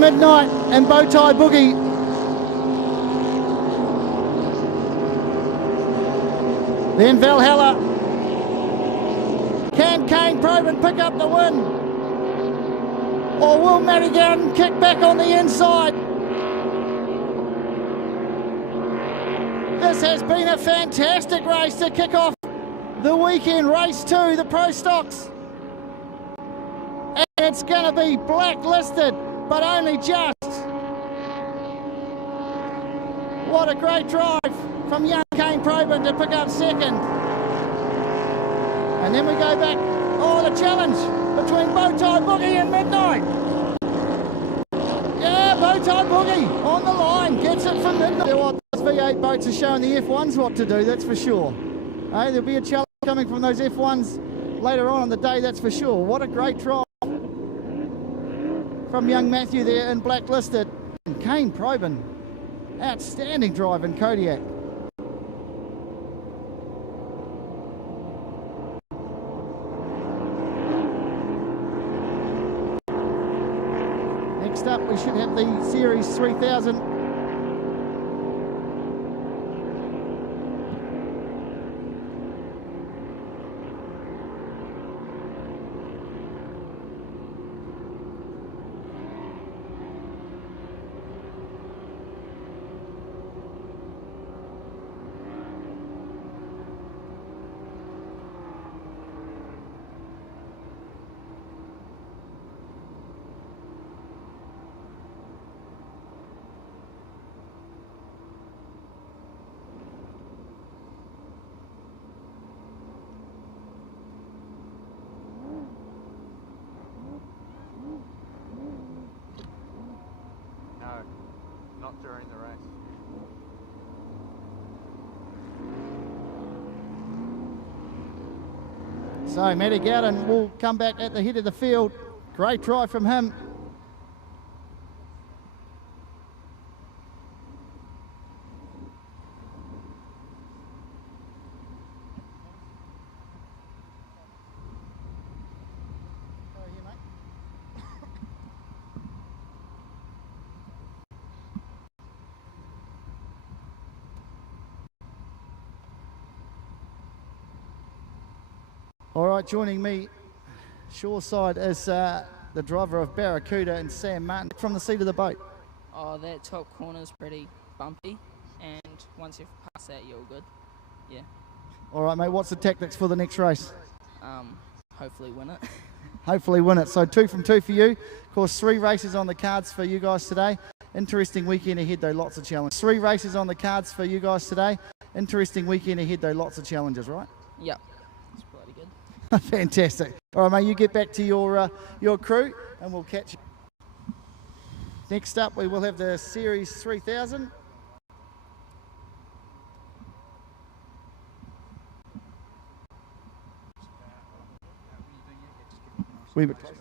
Midnight and Bowtie Boogie. Then Valhalla. Can Kane Probin pick up the win? Or will Madigan kick back on the inside? This has been a fantastic race to kick off the weekend. Race 2, the Pro Stocks. And it's going to be blacklisted, but only just. What a great drive from young Kane Probin to pick up second. And then we go back, the challenge between Bowtie Boogie and Midnight. Yeah, Bowtie Boogie on the line, gets it from Midnight. What, those V8 boats are showing the F1s what to do, that's for sure. Hey, there'll be a challenge coming from those F1s later on in the day, that's for sure. What a great drive from young Matthew there in blacklisted. And Kane Probin, outstanding drive in Kodiak. Next up, we should have the Series 3000. No, not during the race. So Matty Gowden will come back at the head of the field. Great try from him. All right, joining me shoreside is the driver of Barracuda and Sam Martin from the seat of the boat. Oh, that top corner's pretty bumpy, and once you've passed that, you're all good. Yeah. All right, mate, what's the tactics for the next race? Hopefully win it. Hopefully win it. So 2 from 2 for you. Of course, 3 races on the cards for you guys today. Interesting weekend ahead, though, lots of challenges. 3 races on the cards for you guys today. Interesting weekend ahead, though, lots of challenges, right? Yep. It's bloody good. Fantastic. All right, mate, you get back to your crew and we'll catch you. Next up, we will have the Series 3000. Wee bit closer.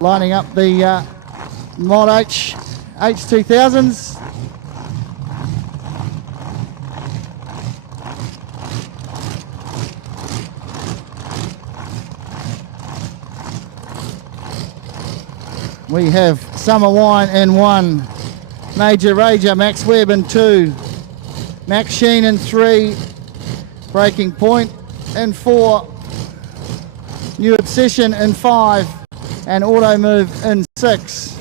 lining up the Mod H2000s. We have Summer Wine in 1, Major Rager, Max Webb in 2, Max Sheen in 3, Breaking Point in 4, New Obsession in 5, and Auto Move in 6.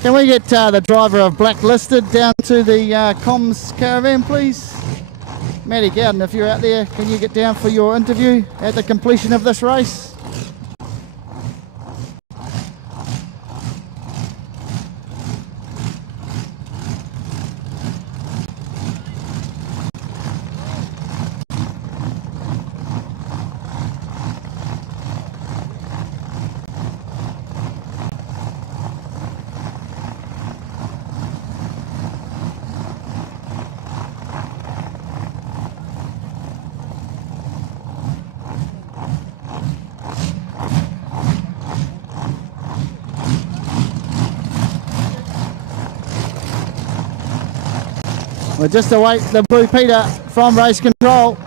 Can we get the driver of Blacklisted down to the comms caravan, please? Matty Gowden, if you're out there, can you get down for your interview at the completion of this race? We'll just await the Blue Peter from race control.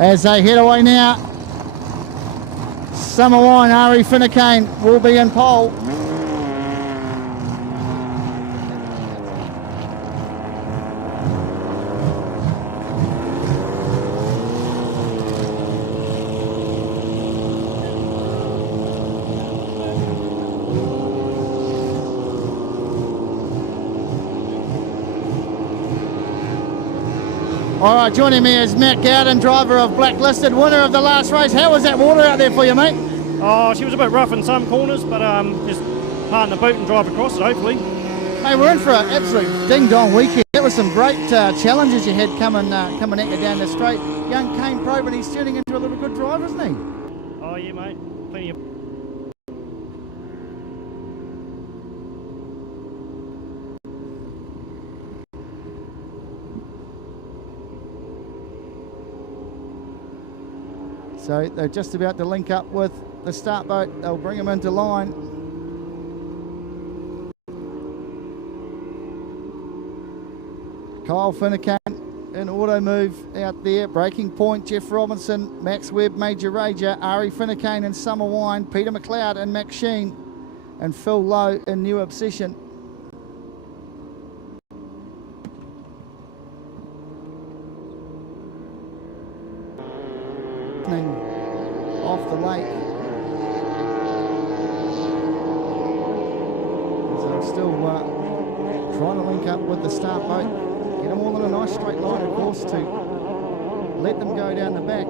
As they head away now, Summer Wine, Ari Finnecane will be in pole. All right, joining me is Matt Gowden, driver of Blacklisted, winner of the last race. How was that water out there for you, mate? Oh, she was a bit rough in some corners, but just harden the boot and drive across it, hopefully. Hey, we're in for an absolute ding-dong weekend. There were some great challenges you had coming at you down the straight. Young Kane Probe, he's turning into a little good driver, isn't he? Oh, yeah, mate. Plenty of... So they're just about to link up with the start boat. They'll bring him into line. Kyle Finnecane in Auto Move out there. Breaking Point, Jeff Robinson, Max Webb, Major Rager, Ari Finnecane in Summer Wine, Peter McLeod and Max Sheen, and Phil Lowe in New Obsession. Off the lake. So I'm still trying to link up with the start boat, get them all in a nice straight line, of course, to let them go down the back.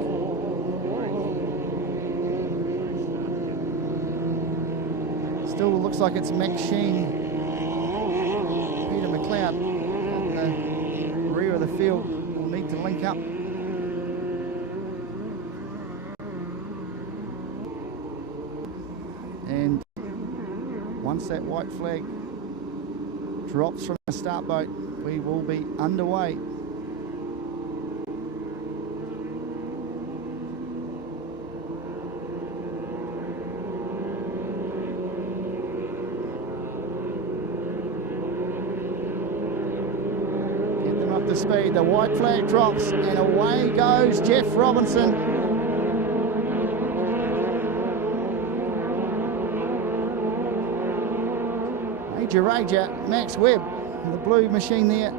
Still looks like it's Max Sheen, Peter McLeod at the rear of the field will need to link up. And once that white flag drops from the start boat, we will be underway. Get them up to speed. The white flag drops and away goes Jeff Robinson. Major Rager, Max Webb, the blue machine there.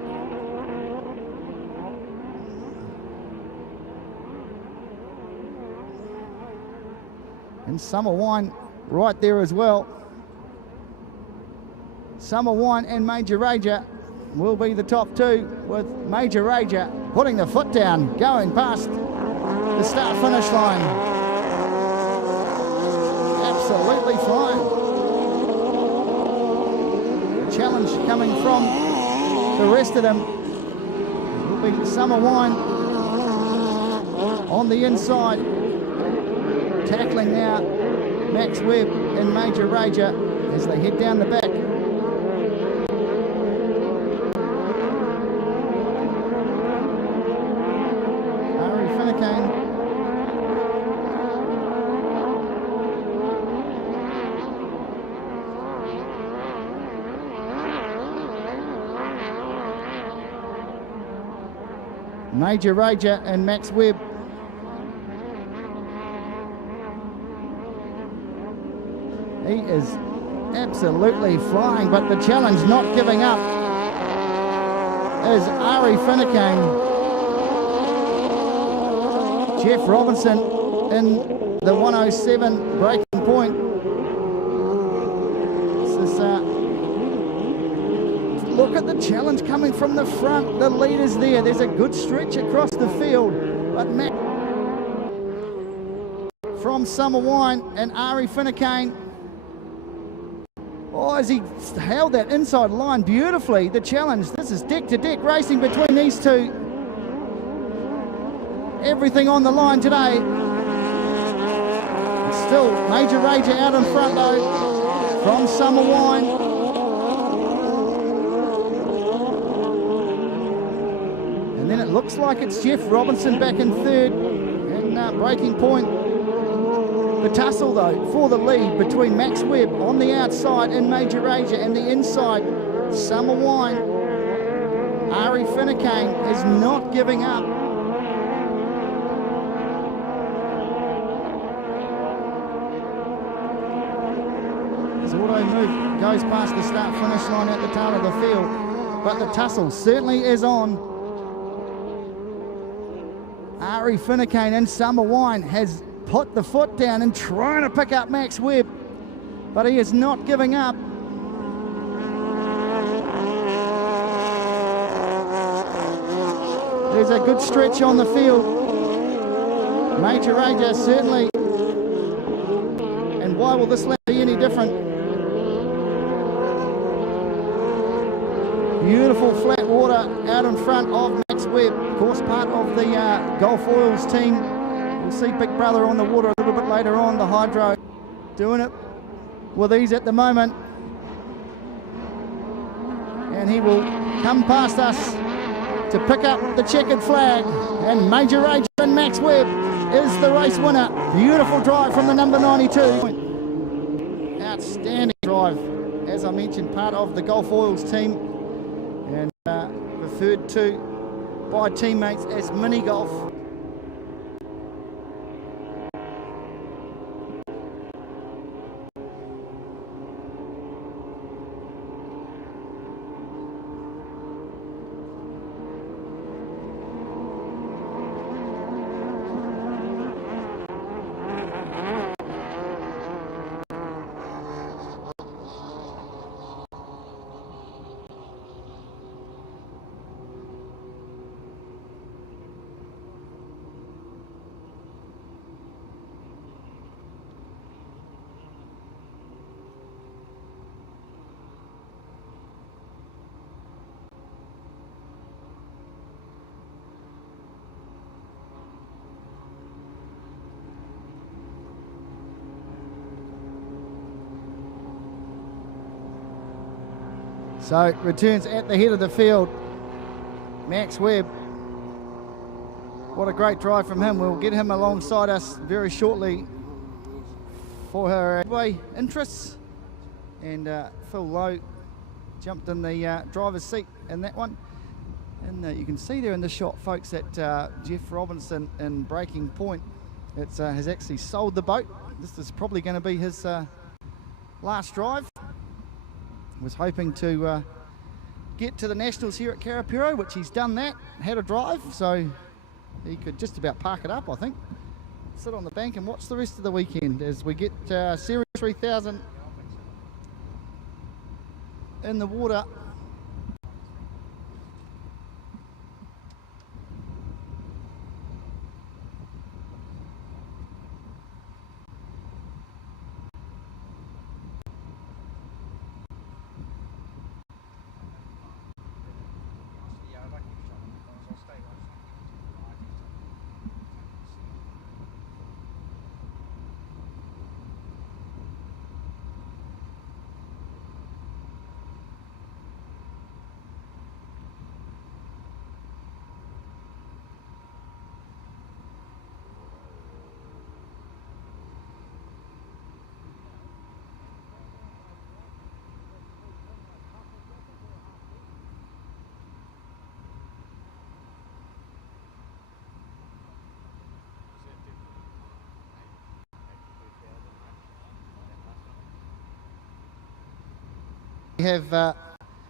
And Summer Wine right there as well. Summer Wine and Major Rager will be the top two, with Major Rager putting the foot down, going past the start-finish line. Absolutely flying. The challenge coming from the rest of them will be Summer Wine on the inside, tackling now Max Webb and Major Rager as they head down the back. Major Rager and Max Webb. He is absolutely flying, but the challenge not giving up is Ari Finnecane. Jeff Robinson in the 107 breaking point. This is, look at the challenge coming from the front. The leader's there. There's a good stretch across the field. But Matt from Summer Wine and Ari Finnecane. Oh, as he held that inside line beautifully. The challenge. This is deck-to-deck racing between these two. Everything on the line today. Still Major Rager out in front though from Summer Wine. And then it looks like it's Jeff Robinson back in third and breaking point. The tussle though for the lead between Max Webb on the outside and Major Rager, and the inside Summer Wine. Ari Finnecane is not giving up. His auto move goes past the start finish line at the tail of the field, but the tussle certainly is on. Ari Finnecane and Summer Wine has put the foot down and trying to pick up Max Webb, but he is not giving up. There's a good stretch on the field. Major Rager certainly. And why will this lap be any different? Beautiful flat water out in front of Max Webb. Of course, part of the Gulf Oils team. We'll see Big Brother on the water a little bit later on, the hydro. Doing it with ease at the moment. And he will come past us to pick up the checkered flag. And Major Rager and Max Webb is the race winner. Beautiful drive from the number 92. Outstanding drive. As I mentioned, part of the Gulf Oils team. And referred to by teammates as mini golf. So returns at the head of the field, Max Webb. What a great drive from him. We'll get him alongside us very shortly for her way interests. And Phil Lowe jumped in the driver's seat in that one. And you can see there in the shot, folks, that Jeff Robinson in breaking point has actually sold the boat. This is probably going to be his last drive. Was hoping to get to the Nationals here at Karapiro, which he's done that, had a drive, so he could just about park it up, I think. Sit on the bank and watch the rest of the weekend as we get Series 3000 in the water. We have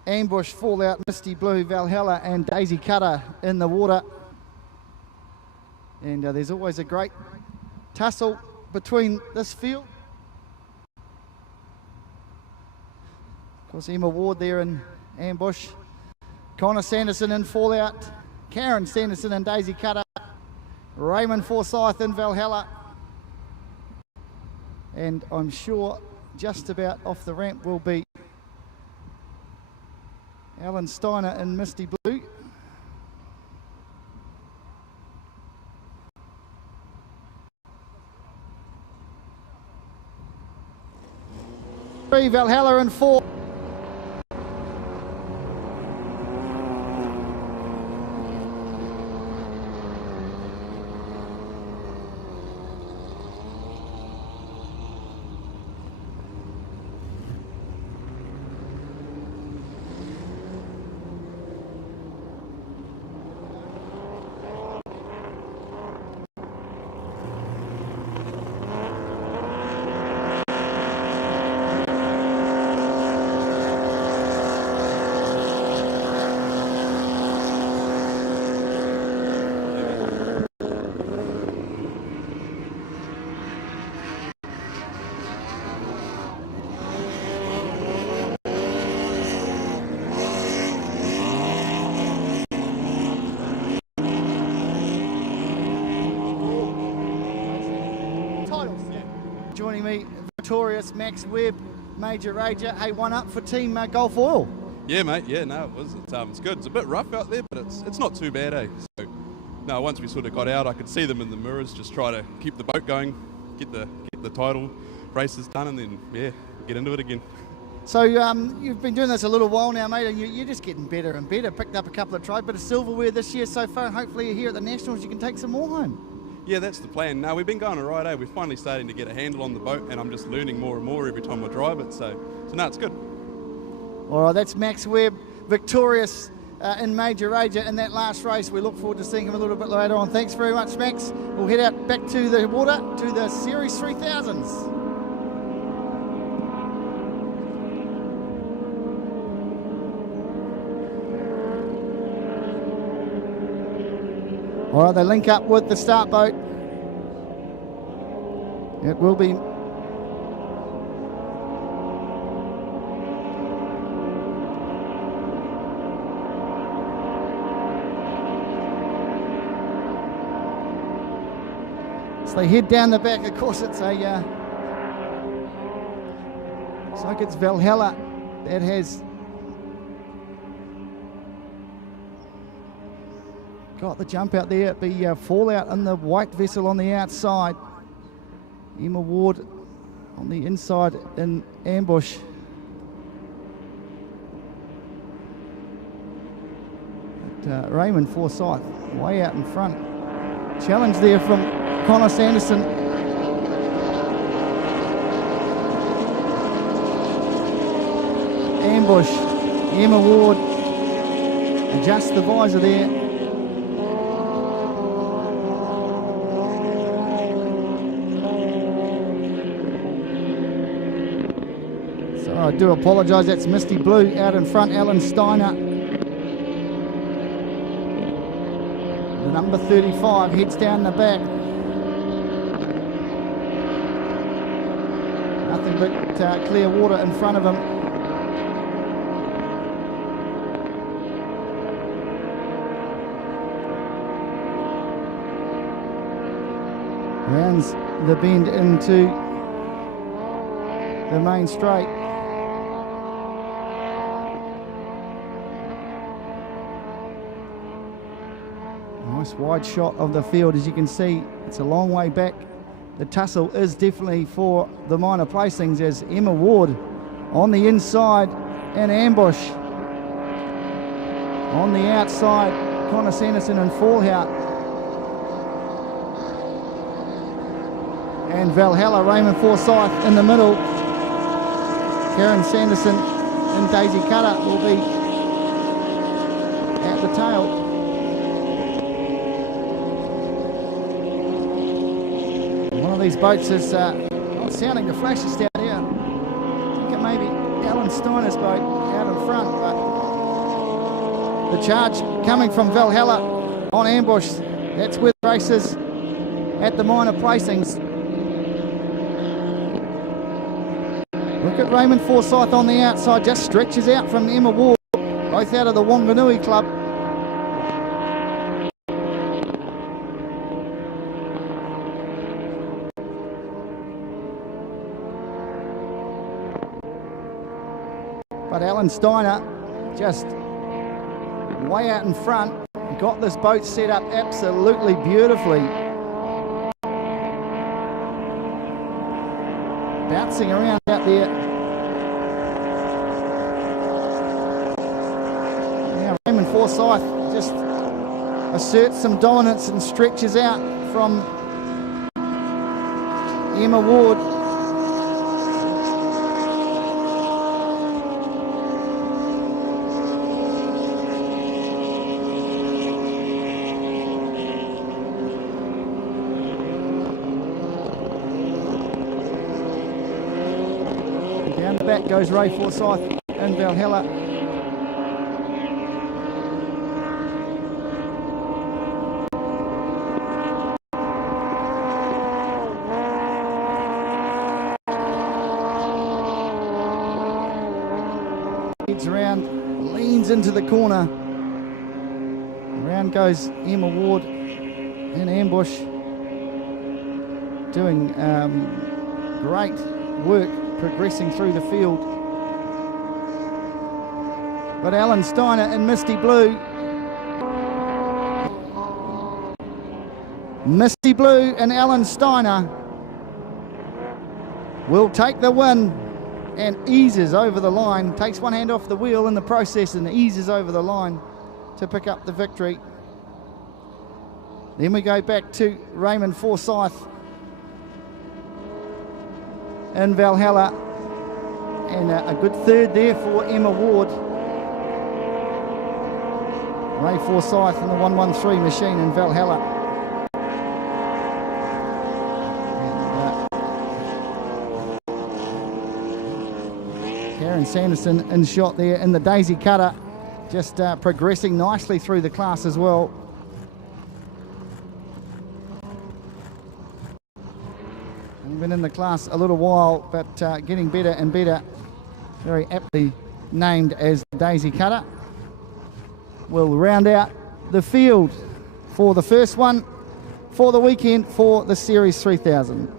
Ambush, Fallout, Misty Blue, Valhalla and Daisy Cutter in the water. And there's always a great tussle between this field. Of course, Emma Ward there in Ambush. Connor Sanderson in Fallout. Karen Sanderson and Daisy Cutter. Raymond Forsyth in Valhalla. And I'm sure just about off the ramp will be Alan Steiner in Misty Blue. Three, Valhalla in 4. Joining me, victorious Max Webb, Major Rager. Hey, one up for Team Gulf Oil. Yeah, mate. Yeah, no, it was. It's good. It's a bit rough out there, but it's not too bad, eh? So, no, once we sort of got out, I could see them in the mirrors, just try to keep the boat going, get the title races done, and then get into it again. So you've been doing this a little while now, mate, and you're just getting better and better. Picked up a couple of bit of silverware this year so far. Hopefully here at the Nationals you can take some more home. Yeah, that's the plan. No, we've been going all right, eh? We're finally starting to get a handle on the boat, and I'm just learning more and more every time I drive it. So no, it's good. All right, that's Max Webb, victorious in Major Rager in that last race. We look forward to seeing him a little bit later on. Thanks very much, Max. We'll head out back to the water, to the Series 3000s. All right, they link up with the start boat. It will be so they head down the back. Of course, it's a looks like it's Valhalla that has got the jump out there. It'd be Fallout in the white vessel on the outside. Emma Ward on the inside in Ambush. But, Raymond Forsyth way out in front. Challenge there from Connor Sanderson. Ambush, Emma Ward adjusts the visor there. I do apologise, that's Misty Blue out in front, Alan Steiner. The number 35 heads down the back. Nothing but clear water in front of him. Rounds the bend into the main straight. Nice wide shot of the field. As you can see, it's a long way back. The tussle is definitely for the minor placings as Emma Ward on the inside, an ambush. On the outside, Connor Sanderson and Fallhout. And Valhalla, Raymond Forsyth in the middle. Karen Sanderson and Daisy Cutter will be at the tail. One of these boats is not sounding the flashes down here. I think it may be Alan Steiner's boat out in front, but the charge coming from Valhalla on ambush. That's with races at the minor placings. Look at Raymond Forsyth on the outside, just stretches out from Emma Ward, both out of the Wanganui Club. But Alan Steiner just way out in front, got this boat set up absolutely beautifully. Bouncing around out there. Now Raymond Forsyth just asserts some dominance and stretches out from Emma Ward. Down the back goes Ray Forsyth and Valhalla. Heads around, leans into the corner. Around goes Emma Ward in ambush. Doing great work progressing through the field. But Alan Steiner and Misty Blue. Misty Blue and Alan Steiner will take the win and eases over the line. Takes one hand off the wheel in the process and eases over the line to pick up the victory. Then we go back to Raymond Forsyth and Valhalla, and a good third there for Emma Ward. Ray Forsyth and the 113 machine and Valhalla. And Karen Sanderson in shot there in the Daisy Cutter, just progressing nicely through the class as well. Been in the class a little while, but getting better and better. Very aptly named as Daisy Cutter. Will round out the field for the first one for the weekend for the Series 3000.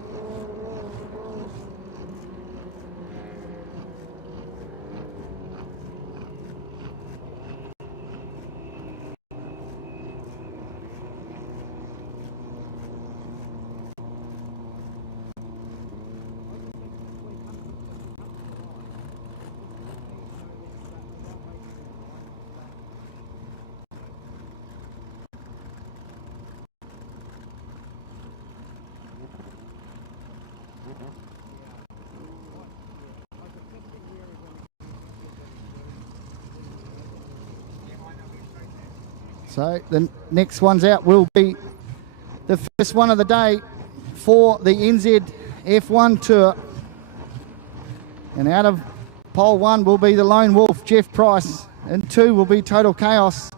So the next ones out will be the first one of the day for the NZ F1 Tour. And out of pole 1 will be the Lone Wolf, Jeff Price. And 2 will be Total Chaos.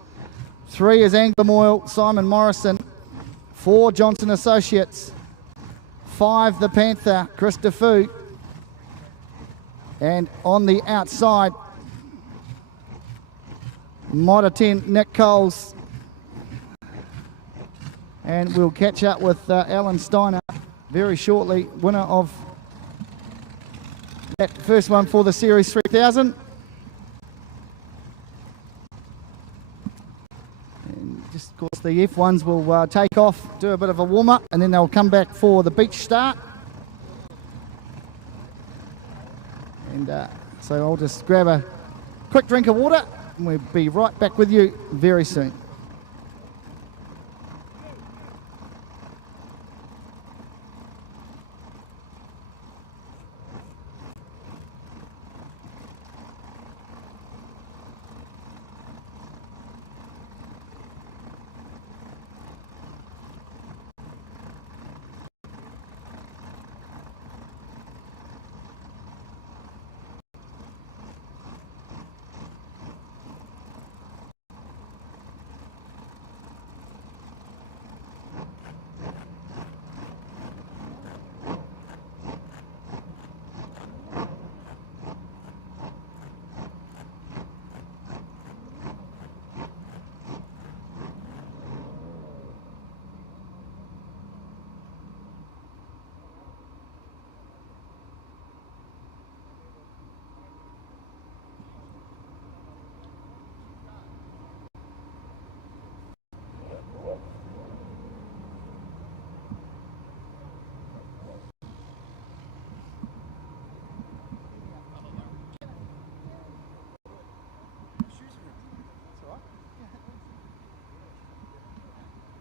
3 is Angler Moyle, Simon Morrison. 4, Johnson Associates. 5, the Panther, Chris Defoe. And on the outside, Mitre 10, Nick Coles. And we'll catch up with Alan Steiner very shortly winner of that first one for the Series 3000. And just, of course, the F1s will take off, do a bit of a warm-up, and then they'll come back for the beach start. And so I'll just grab a quick drink of water, and we'll be right back with you very soon.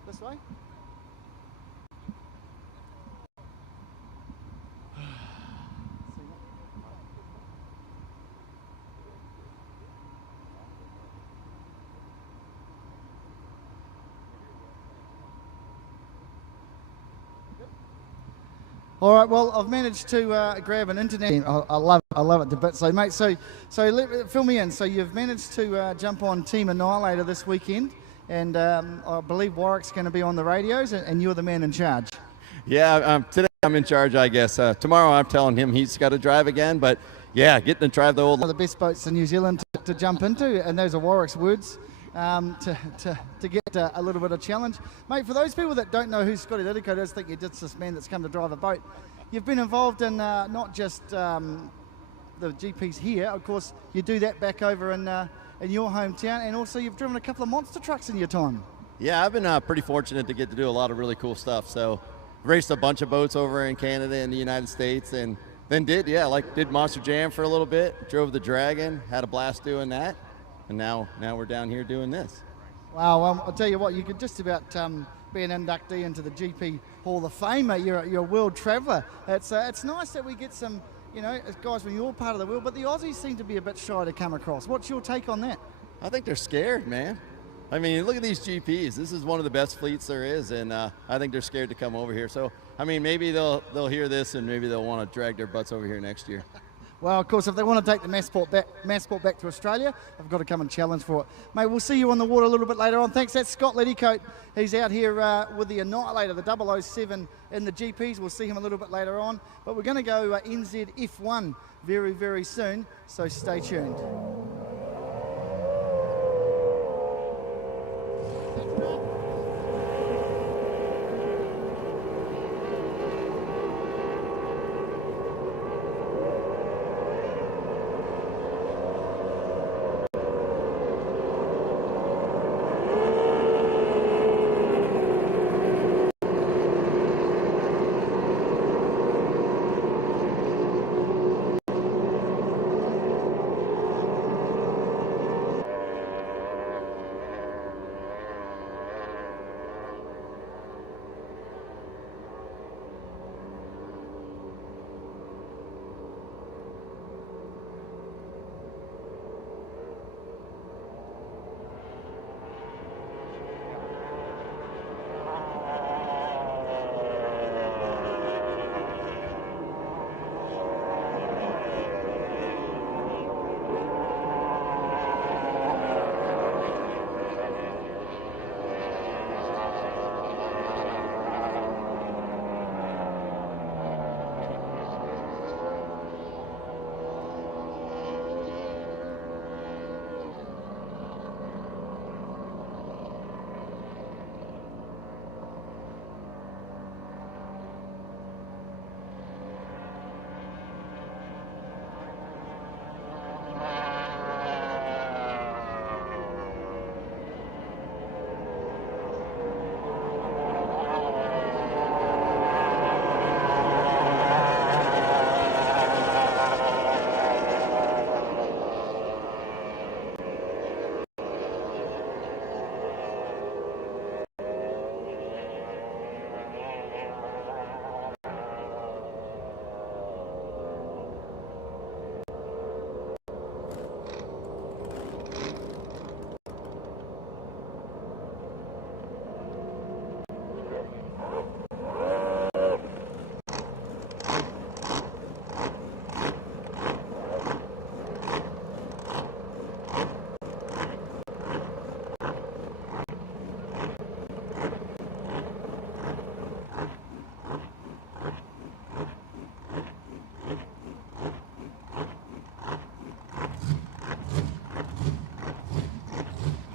This way? All right. Well, I've managed to grab an internet. I love it to bits. So, mate, fill me in. So, you've managed to jump on Team Annihilator this weekend, and I believe Warwick's going to be on the radios, and you're the man in charge. Yeah. Today I'm in charge, I guess. Tomorrow I'm telling him he's got to drive again, but yeah, getting to drive the old. One of the best boats in New Zealand to jump into, and those are Warwick's words. To get a little bit of challenge. Mate, for those people that don't know who Scotty Lidico is, think you're just this man that's come to drive a boat. You've been involved in not just the GPs here, of course, you do that back over in your hometown, and also you've driven a couple of monster trucks in your time. Yeah, I've been pretty fortunate to get to do a lot of really cool stuff. So raced a bunch of boats over in Canada and the United States, and then did Monster Jam for a little bit, drove the Dragon, had a blast doing that. And now we're down here doing this. Wow, I'll tell you what, you could just about be an inductee into the GP Hall of Fame, mate. You're a world traveller. It's nice that we get some, guys when you're part of the world, but the Aussies seem to be a bit shy to come across. What's your take on that? I think they're scared, man. I mean, look at these GPs. This is one of the best fleets there is, and I think they're scared to come over here. So, I mean, maybe they'll hear this, and maybe they'll want to drag their butts over here next year. Well, of course, if they want to take the Massport back to Australia, they've got to come and challenge for it. Mate, we'll see you on the water a little bit later on. Thanks. That's Scott Lidico. He's out here with the Annihilator, the 007 in the GPs. We'll see him a little bit later on. But we're going to go NZ F1 very, very soon, so stay tuned.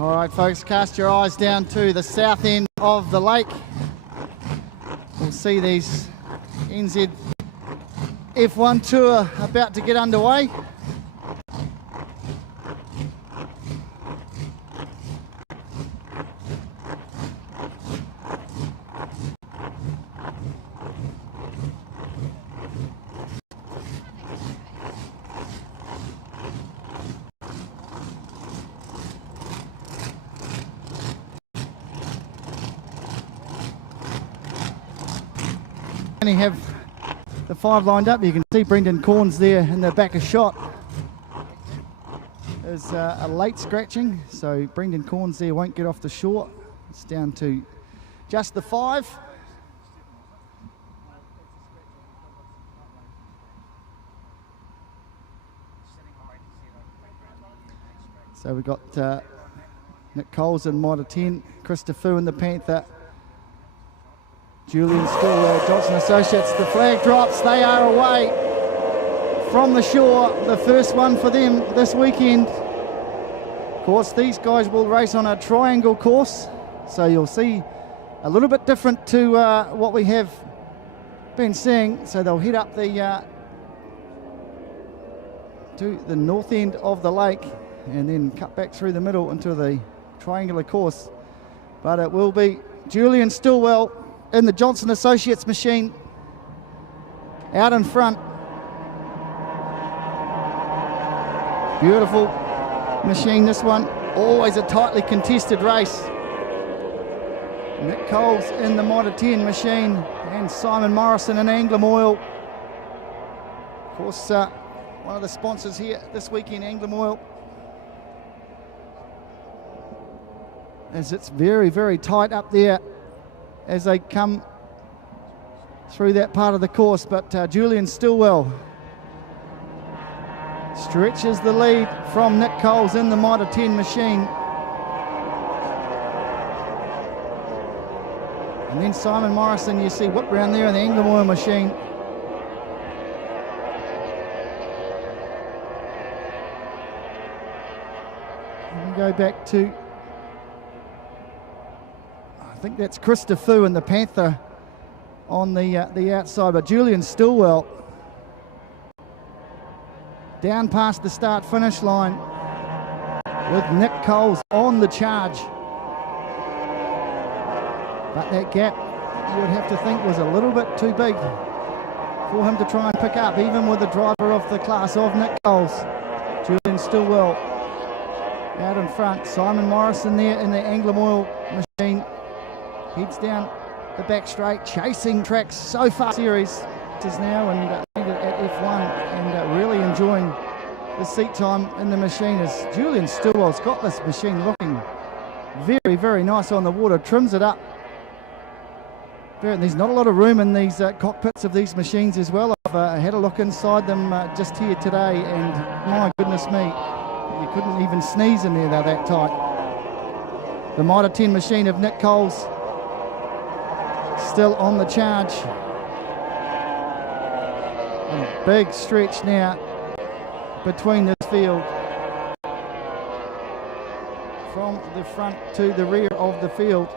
All right, folks, cast your eyes down to the south end of the lake. We'll see these NZ F1 tour about to get underway. Have the 5 lined up. You can see Brendan Corns there in the back of shot. There's a late scratching, so Brendan Corns there won't get off the shore. It's down to just the 5. So we've got Nick Coles in Mitre 10, Christopher in the Panther, Julian Stillwell, Johnson Associates. The flag drops. They are away from the shore. The first one for them this weekend. Of course, these guys will race on a triangle course, so you'll see a little bit different to what we have been seeing. So they'll head up the to the north end of the lake and then cut back through the middle into the triangular course. But it will be Julian Stillwell in the Johnson Associates machine out in front. Beautiful machine, this one. Always a tightly contested race. Nick Coles in the Mitre 10 machine and Simon Morrison in Anglim Oil. Of course, one of the sponsors here this weekend, Anglim Oil. As it's very, very tight up there as they come through that part of the course, but Julian Stillwell stretches the lead from Nick Coles in the Mitre 10 machine. And then Simon Morrison, you see whip round there in the Anglim Oil machine. And we go back to, I think that's Christopher and the Panther on the outside, but Julian Stillwell down past the start-finish line with Nick Coles on the charge. But that gap, you would have to think, was a little bit too big for him to try and pick up, even with the driver of the class of Nick Coles. Julian Stillwell out in front. Simon Morrison there in the Anglim Oil machine. Heads down the back straight, chasing tracks so far series it is now, and at F1, and really enjoying the seat time in the machine as Julian Stillwell's got this machine looking very, very nice on the water, trims it up. There's not a lot of room in these cockpits of these machines as well. I've had a look inside them just here today, and my goodness me, you couldn't even sneeze in there, they're that tight. The Mitre 10 machine of Nick Coles still on the charge. A big stretch now between this field. From the front to the rear of the field,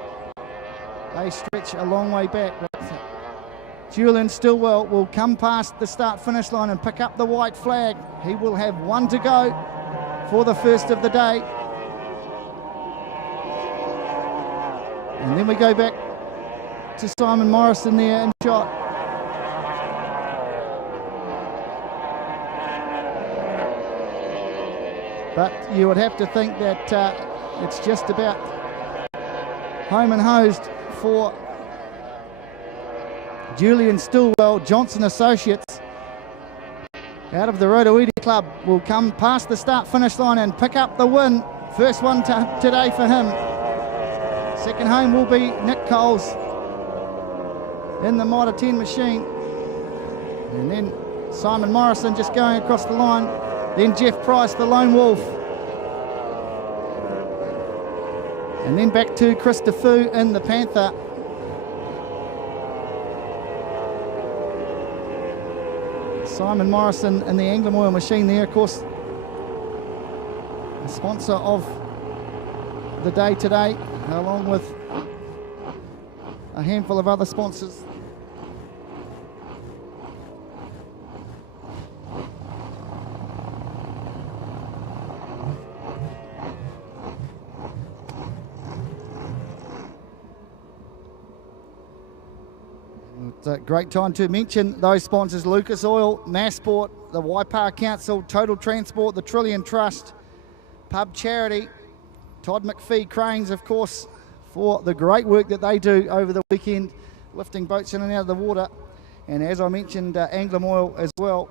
they stretch a long way back. Julian Stillwell will come past the start-finish line and pick up the white flag. He will have one to go for the first of the day. And then we go back to Simon Morrison there in shot. But you would have to think that it's just about home and hosed for Julian Stillwell. Johnson Associates out of the Rotoiti Club will come past the start-finish line and pick up the win. First one today for him. Second home will be Nick Coles in the Mitre 10 machine. And then Simon Morrison just going across the line. Then Jeff Price, the Lone Wolf. And then back to Christopher in the Panther. Simon Morrison in the Anglim Oil machine there, of course, a sponsor of the day today, along with a handful of other sponsors. It's a great time to mention those sponsors: Lucas Oil, Massport, the Waipa Council, Total Transport, the Trillion Trust, Pub Charity, Todd McPhee Cranes, of course, for the great work that they do over the weekend, lifting boats in and out of the water. And as I mentioned, Anglim Oil as well.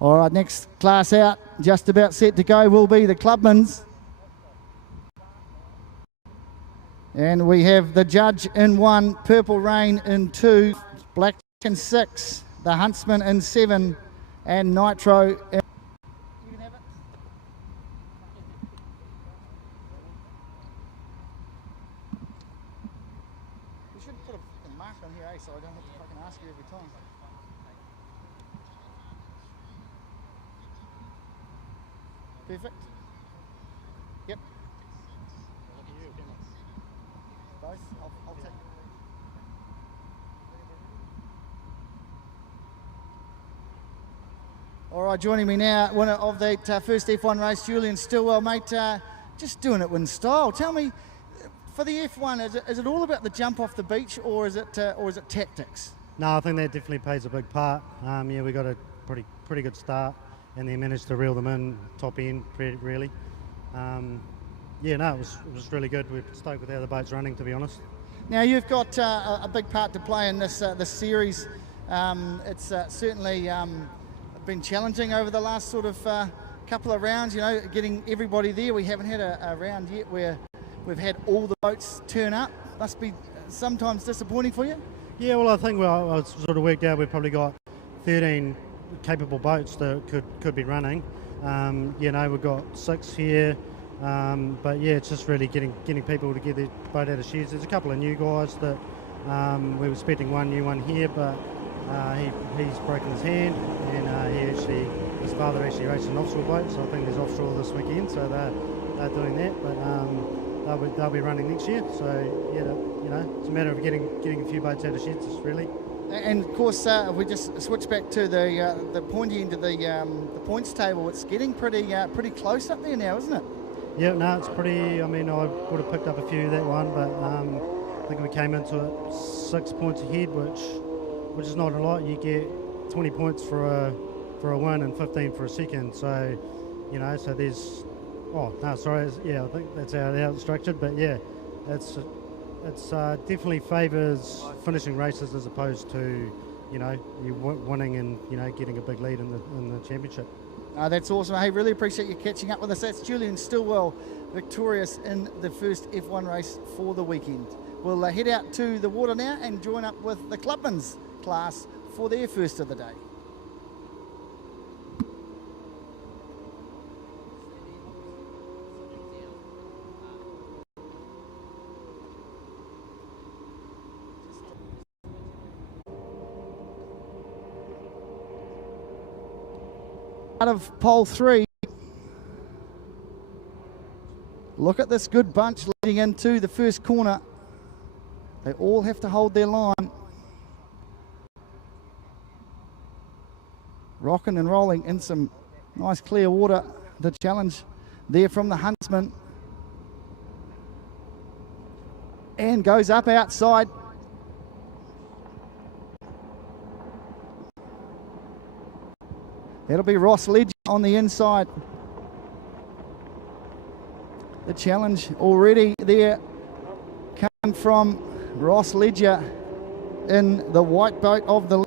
All right, next class out, just about set to go, will be the Clubmans. And we have the Judge in 1, Purple Rain in 2, Black in 6, the Huntsman in 7, and Nitro in... You can have it. We should put a mark on here, so I don't have to fucking ask you every time. Perfect. Yep. Both? I'll take. All right, joining me now, winner of that first F1 race, Julian Stillwell, mate. Just doing it in style. Tell me, for the F1, is it all about the jump off the beach, or is it tactics? No, I think that definitely plays a big part. Yeah, we got a pretty good start, and then managed to reel them in top end really. Yeah, no, it was really good. We're stoked with how the boat's running, to be honest. Now you've got a big part to play in this series. It's certainly been challenging over the last sort of couple of rounds. You know, getting everybody there. We haven't had a round yet where we've had all the boats turn up. Must be sometimes disappointing for you. Yeah, well, I think I sort of worked out we've probably got 13 capable boats that could be running. You know, we've got 6 here, but yeah, it's just really getting people to get their boat out of sheds. There's a couple of new guys that we were expecting one new one here, but he's broken his hand, and his father actually raced an offshore boat, so I think there's offshore this weekend, so they're doing that, but they'll be running next year. So yeah, you know, it's a matter of getting a few boats out of sheds, really. And of course, if we just switch back to the pointy end of the points table, it's getting pretty close up there now, isn't it? Yeah, no, it's pretty. I mean, I would have picked up a few that one, but I think we came into it 6 points ahead, which is not a lot. You get 20 points for a win and 15 for a second. So, you know, so there's. Oh no, sorry. Yeah, I think that's how it's structured. But yeah, it's It's definitely favours finishing races as opposed to, you know, you winning and, you know, getting a big lead in the championship. That's awesome. Hey, really appreciate you catching up with us. That's Julian Stillwell, victorious in the first F1 race for the weekend. We'll head out to the water now and join up with the Clubman's class for their first of the day. Out of pole 3, look at this good bunch leading into the first corner. They all have to hold their line. Rocking and rolling in some nice clear water. The challenge there from the Huntsman. And goes up outside. That'll be Ross Ledger on the inside. The challenge already there coming from Ross Ledger in the white boat of the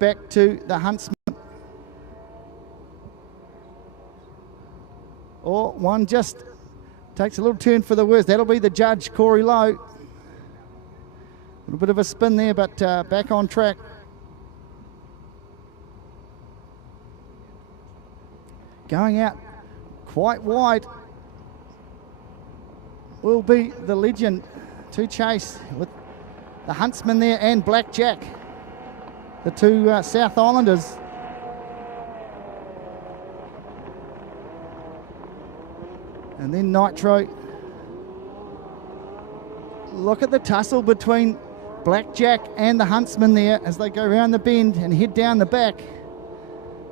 back to the Huntsman. Oh, one just takes a little turn for the worse. That'll be the judge, Corey Lowe. A little bit of a spin there, but back on track. Going out quite wide will be the Legend to chase with the Huntsman there and Blackjack, the two South Islanders. And then Nitro. Look at the tussle between Blackjack and the Huntsman there as they go around the bend and head down the back.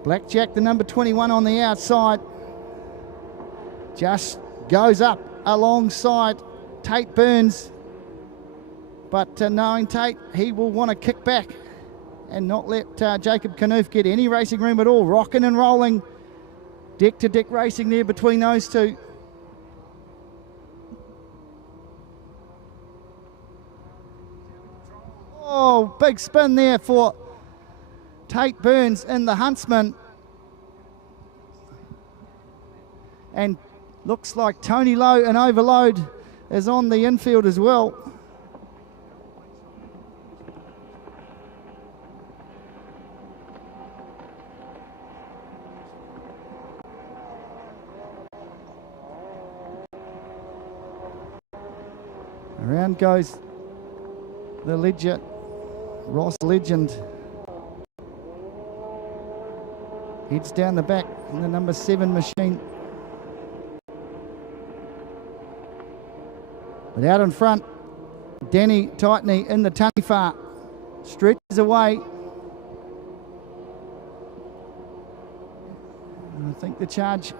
Blackjack, the number 21 on the outside, just goes up alongside Tate Burns. But knowing Tate, he will want to kick back and not let Jacob Knuth get any racing room at all. Rocking and rolling, deck-to-deck racing there between those two. Oh, big spin there for Tate Burns in the Huntsman. And looks like Tony Lowe and Overload is on the infield as well. Around goes the Ledger, Ross Legend. Heads down the back in the number 7 machine. But out in front, Danny Tightney in the Taniwha stretches away. And I think the charge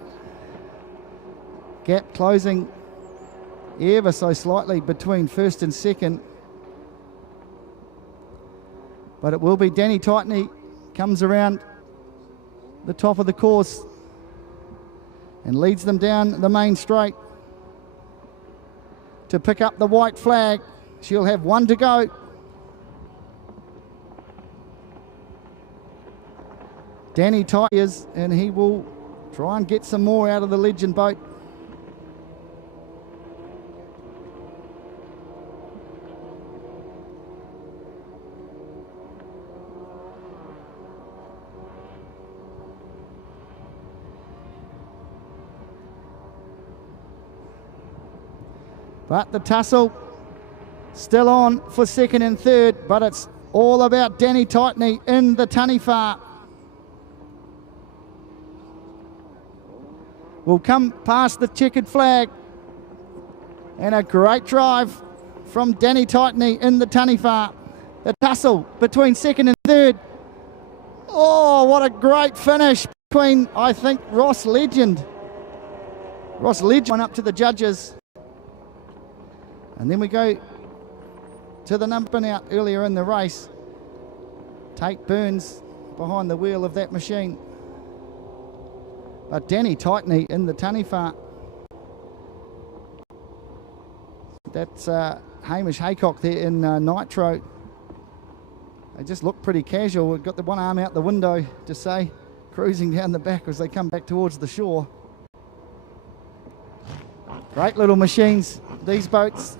gap closing ever so slightly between first and second. But it will be Danny Tightney comes around the top of the course and leads them down the main straight to pick up the white flag. She'll have one to go. Danny Tightney, and he will try and get some more out of the Legend boat. But the tussle still on for second and third, but it's all about Danny Tightney in the Taniwha. Will come past the checkered flag. And a great drive from Danny Tightney in the Taniwha. The tussle between second and third. Oh, what a great finish between, I think, Ross Legend. Ross Legend went up to the judges. And then we go to the number out earlier in the race. Tate Burns behind the wheel of that machine. But Danny Tightney in the Taniwha. That's Hamish Haycock there in Nitro. They just look pretty casual. We've got the one arm out the window to say, cruising down the back as they come back towards the shore. Great little machines, these boats.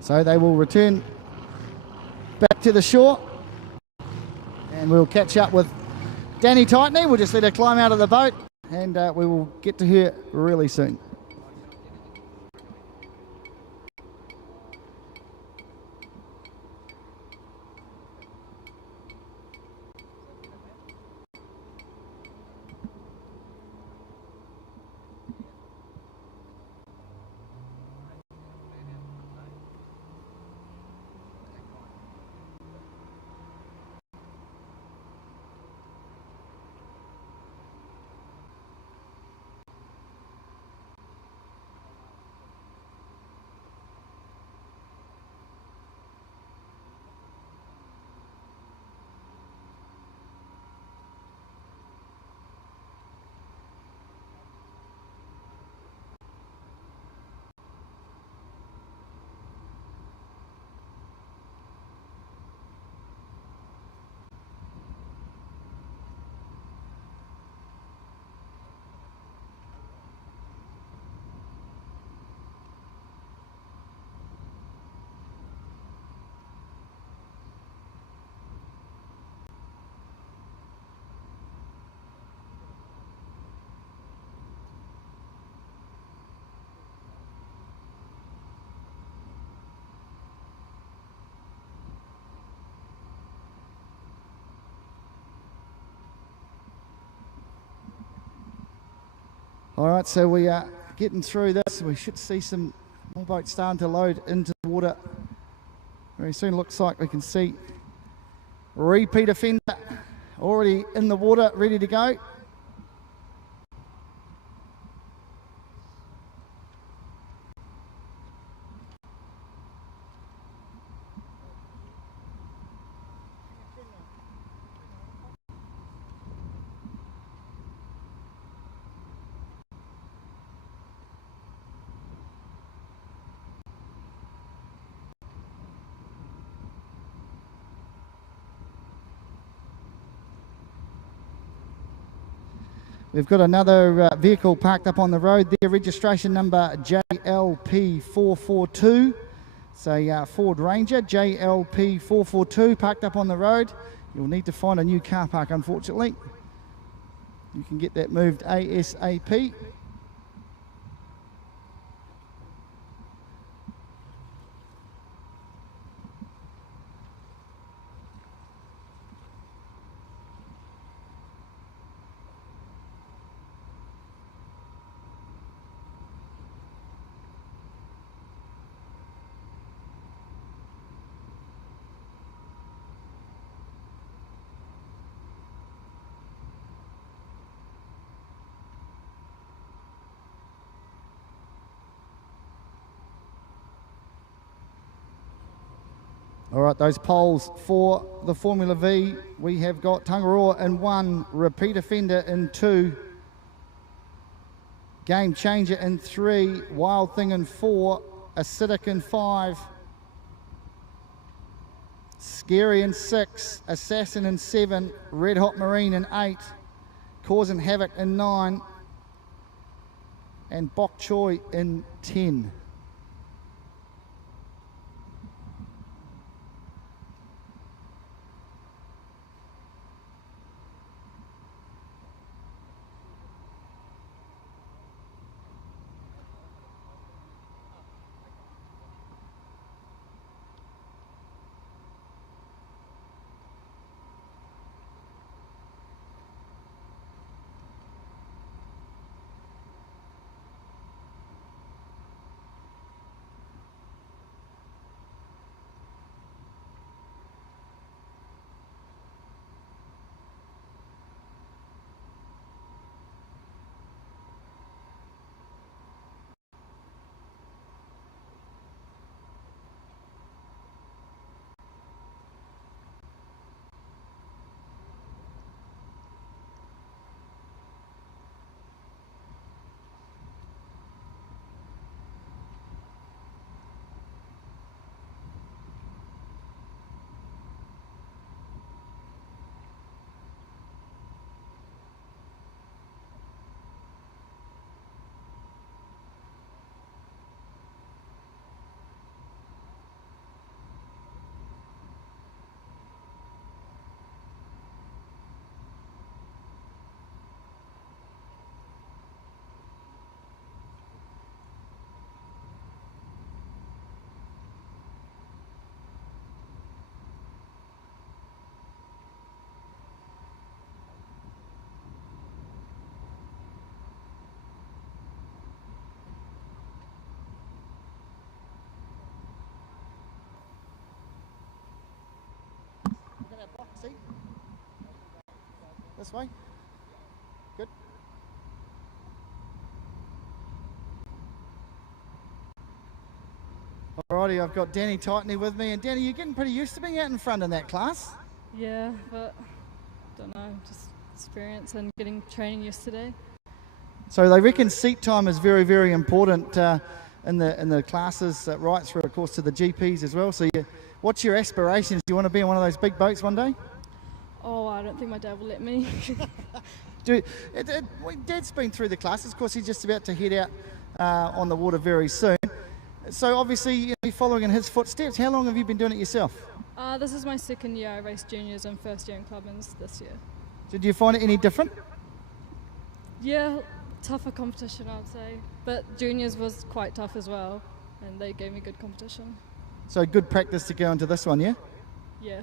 So they will return back to the shore, and we'll catch up with Danny Tightney. We'll just let her climb out of the boat, and we will get to her really soon. All right, so we are getting through this. We should see some more boats starting to load into the water very soon. Looks like we can see repeat offender already in the water, ready to go. We've got another vehicle parked up on the road there, registration number JLP442. It's a Ford Ranger, JLP442, parked up on the road. You'll need to find a new car park, unfortunately. You can get that moved ASAP. All right, those poles for the Formula V. We have got Tangaroa in 1, Repeat Offender in 2, Game Changer in 3, Wild Thing in 4, Acidic in 5, Scary in 6, Assassin in 7, Red Hot Marine in 8, Causing Havoc in 9, and Bok Choy in 10. This way. Good. Alrighty, I've got Danny Tightney with me. And Danny, you're getting pretty used to being out in front in that class. Yeah, but don't know, just experience and getting training yesterday. So they reckon seat time is very, very important in the classes, right through, of course, to the GPs as well. So what's your aspirations? Do you want to be on one of those big boats one day? Oh, I don't think my dad will let me. Dad's been through the classes. Of course, he's just about to head out on the water very soon. So obviously, you're following in his footsteps. How long have you been doing it yourself? This is my second year. I raced juniors and first year in clubmans this year. Did you find it any different? Yeah, tougher competition, I'd say. But juniors was quite tough as well, and they gave me good competition. So good practice to go into this one, yeah? Yeah,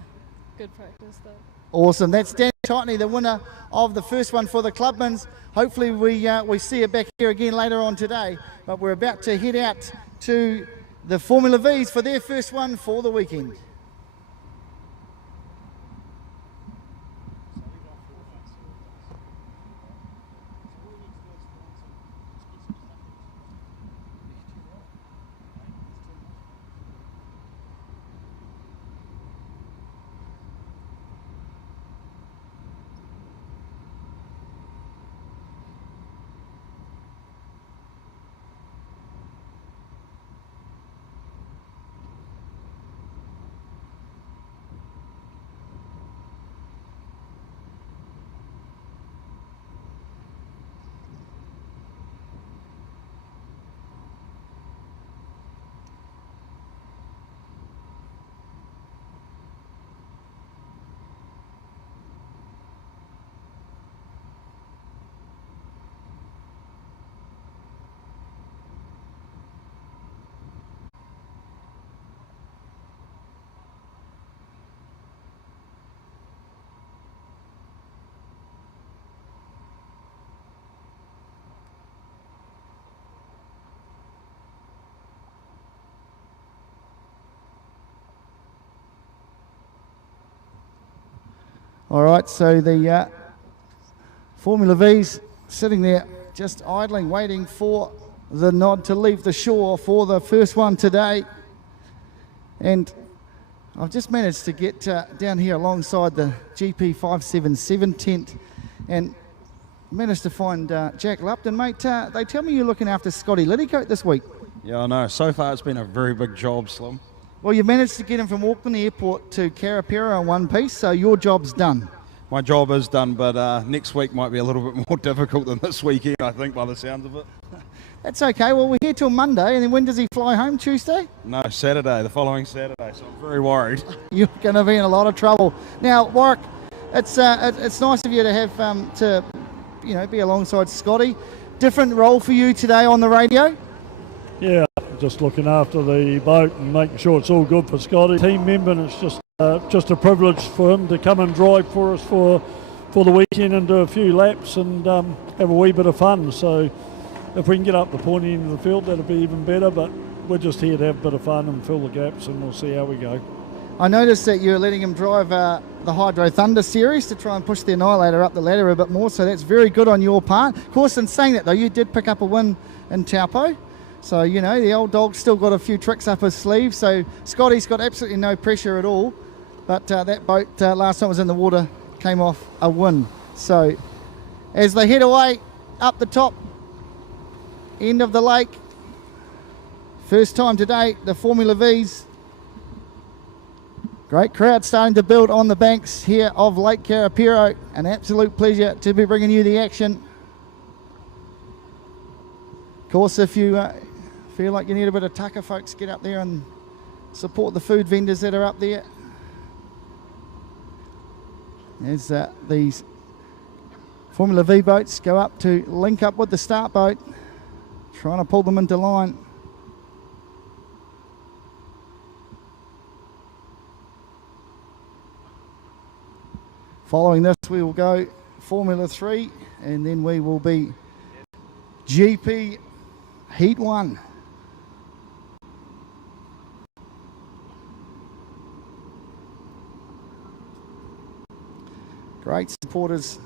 good practice though. Awesome. That's Danny Tightney, the winner of the first one for the clubmans. Hopefully we see her back here again later on today. But we're about to head out to the Formula Vs for their first one for the weekend. All right, so the Formula V's sitting there just idling, waiting for the nod to leave the shore for the first one today. And I've just managed to get down here alongside the GP 577 tent and managed to find Jack Lupton. Mate, they tell me you're looking after Scotty Liddycoat this week. Yeah, I know. So far it's been a very big job, Slim. Well, you managed to get him from Auckland Airport to Karapiro in one piece, so your job's done. My job is done, but next week might be a little bit more difficult than this weekend, I think, by the sounds of it. That's okay. Well, we're here till Monday, and then when does he fly home? Tuesday? No, Saturday, the following Saturday, so I'm very worried. You're going to be in a lot of trouble. Now, Warwick, it's nice of you to have be alongside Scotty. Different role for you today on the radio? Yeah, just looking after the boat and making sure it's all good for Scotty. Team member, and it's just a privilege for him to come and drive for us for the weekend and do a few laps and have a wee bit of fun. So if we can get up the pointy end of the field, that'll be even better, but we're just here to have a bit of fun and fill the gaps, and we'll see how we go. I noticed that you're letting him drive the Hydro Thunder series to try and push the Annihilator up the ladder a bit more, so that's very good on your part. Of course, in saying that though, you did pick up a win in Taupo. So, you know, the old dog's still got a few tricks up his sleeve. So Scotty's got absolutely no pressure at all. But that boat, last time it was in the water, came off a win. So as they head away up the top end of the lake, first time today, the Formula V's. Great crowd starting to build on the banks here of Lake Karapiro. An absolute pleasure to be bringing you the action. Of course, if you feel like you need a bit of tucker, folks, get up there and support the food vendors that are up there. As these Formula V boats go up to link up with the start boat, trying to pull them into line. Following this, we will go Formula 3, and then we will be GP Heat 1. Great supporters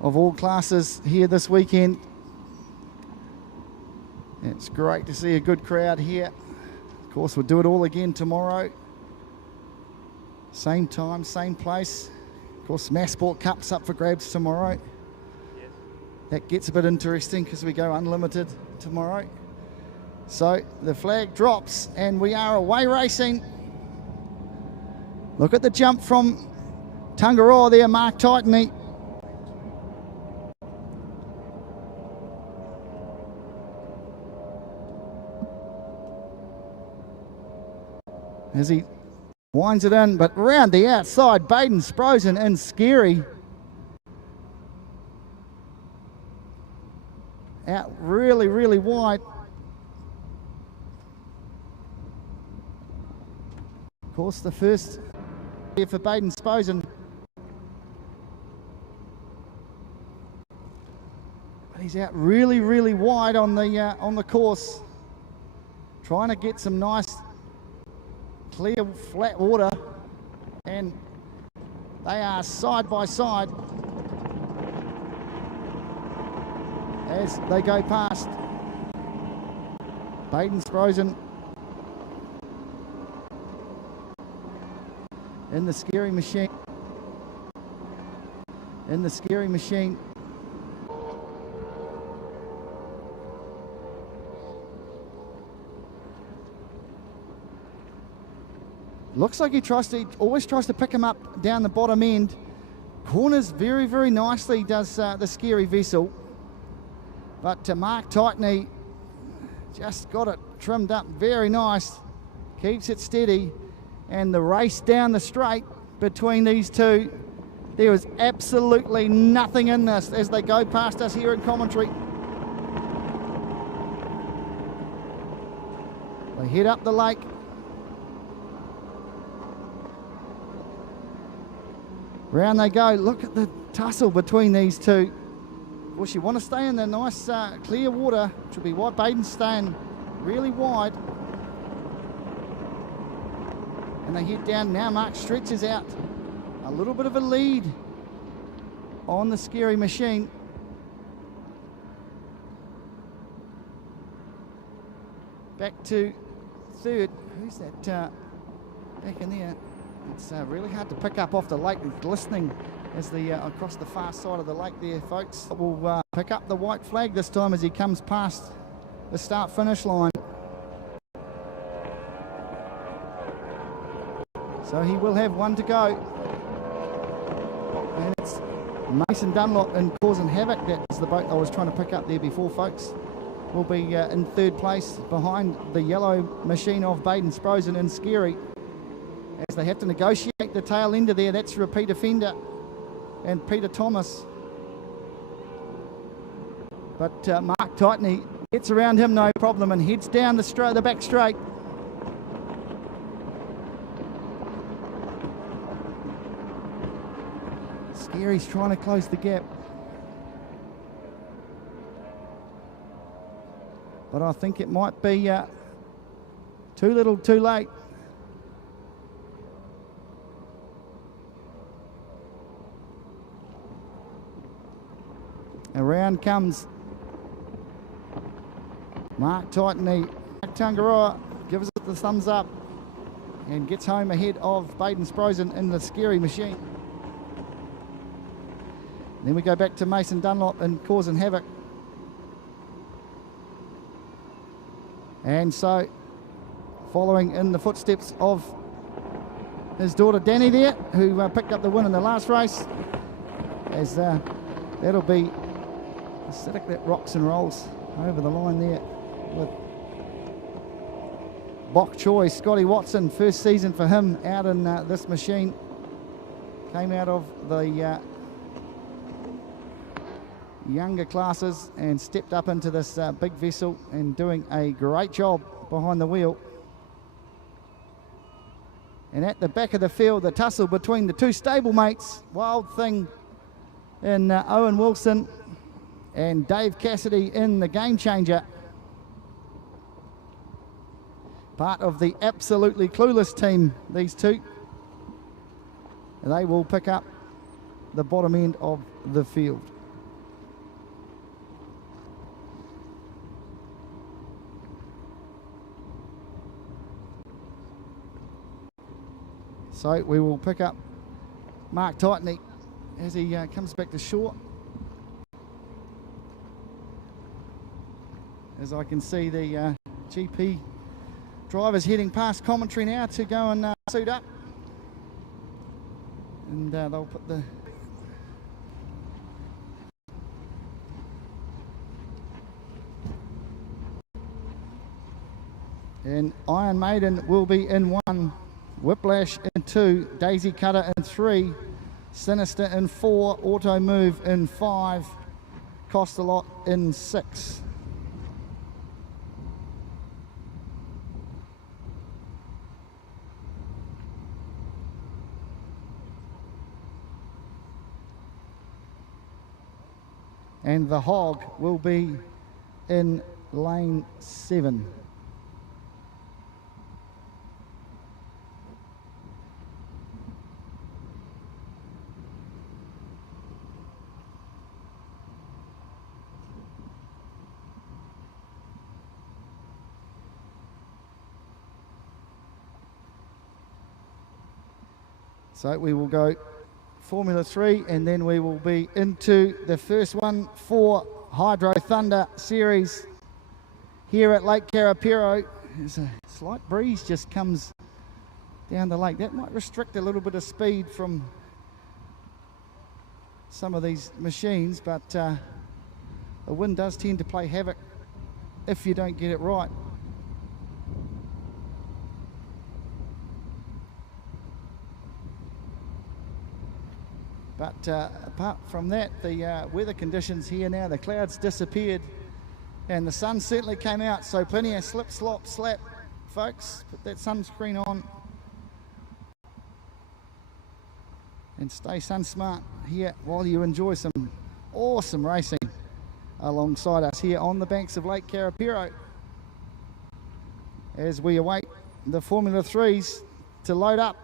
of all classes here this weekend. It's great to see a good crowd here. Of course, we'll do it all again tomorrow. Same time, same place. Of course, Massport Cup's up for grabs tomorrow. Yes. That gets a bit interesting because we go unlimited tomorrow. So the flag drops and we are away racing. Look at the jump from Tangaroa there, Mark Tightney. As he winds it in, but round the outside, Baden Sprosen and Scary. Out really, really wide. Of course, the first here for Baden Sprosen. But he's out really, really wide on the course, trying to get some nice clear flat water, and they are side by side as they go past. Baden Sprosen in the Scary Machine. In the Scary Machine. Looks like he always tries to pick him up down the bottom end. Corners very, very nicely does the Scary Vessel. But Mark Tightney just got it trimmed up very nice. Keeps it steady. And the race down the straight between these two, there was absolutely nothing in this as they go past us here in commentary. They head up the lake. Round they go. Look at the tussle between these two. Of course, you want to stay in the nice clear water, which will be wide. Baden's staying really wide. And they head down now. Mark stretches out a little bit of a lead on the Scary Machine. Back to third. Who's that back in there? It's really hard to pick up off the lake. It's glistening as across the far side of the lake there, folks. We'll pick up the white flag this time as he comes past the start-finish line. So he will have one to go. And it's Mason Dunlop and Causing Havoc. That's the boat I was trying to pick up there before, folks. Will be in third place behind the yellow machine of Baden Sprosen and Scary. As they have to negotiate the tail end of there, that's Repeat Offender and Peter Thomas. But Mark Tightney gets around him no problem and heads down the back straight. Scary's trying to close the gap. But I think it might be too little too late. Around comes Mark Tightney. Tangaroa gives it the thumbs up and gets home ahead of Baden Sprosen in the Scary Machine. Then we go back to Mason Dunlop and Causing Havoc. And so, following in the footsteps of his daughter Danny there, who picked up the win in the last race, as that'll be Acidic that rocks and rolls over the line there with Bok Choi. Scotty Watson, first season for him out in this machine. Came out of the younger classes and stepped up into this big vessel and doing a great job behind the wheel. And at the back of the field, the tussle between the two stablemates, Wild Thing in Owen Wilson and Dave Cassidy in the Game Changer. Part of the Absolutely Clueless team, these two. They will pick up the bottom end of the field. So we will pick up Mark Tightney as he comes back to shore. As I can see the GP drivers heading past commentary now to go and suit up. And they'll put the and Iron Maiden will be in 1, Whiplash in 2, Daisy Cutter in 3, Sinister in 4, Auto Move in 5, Cost a Lot in 6. And the Hog will be in lane 7. So we will go Formula 3 and then we will be into the first one for Hydro Thunder Series here at Lake Karapiro. There's a slight breeze just comes down the lake. That might restrict a little bit of speed from some of these machines, but the wind does tend to play havoc if you don't get it right. But apart from that, the weather conditions here now, the clouds disappeared and the sun certainly came out, so plenty of slip, slop, slap, folks. Put that sunscreen on and stay sun smart here while you enjoy some awesome racing alongside us here on the banks of Lake Karapiro as we await the Formula 3s to load up.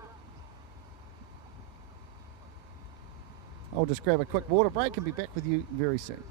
I'll just grab a quick water break and be back with you very soon.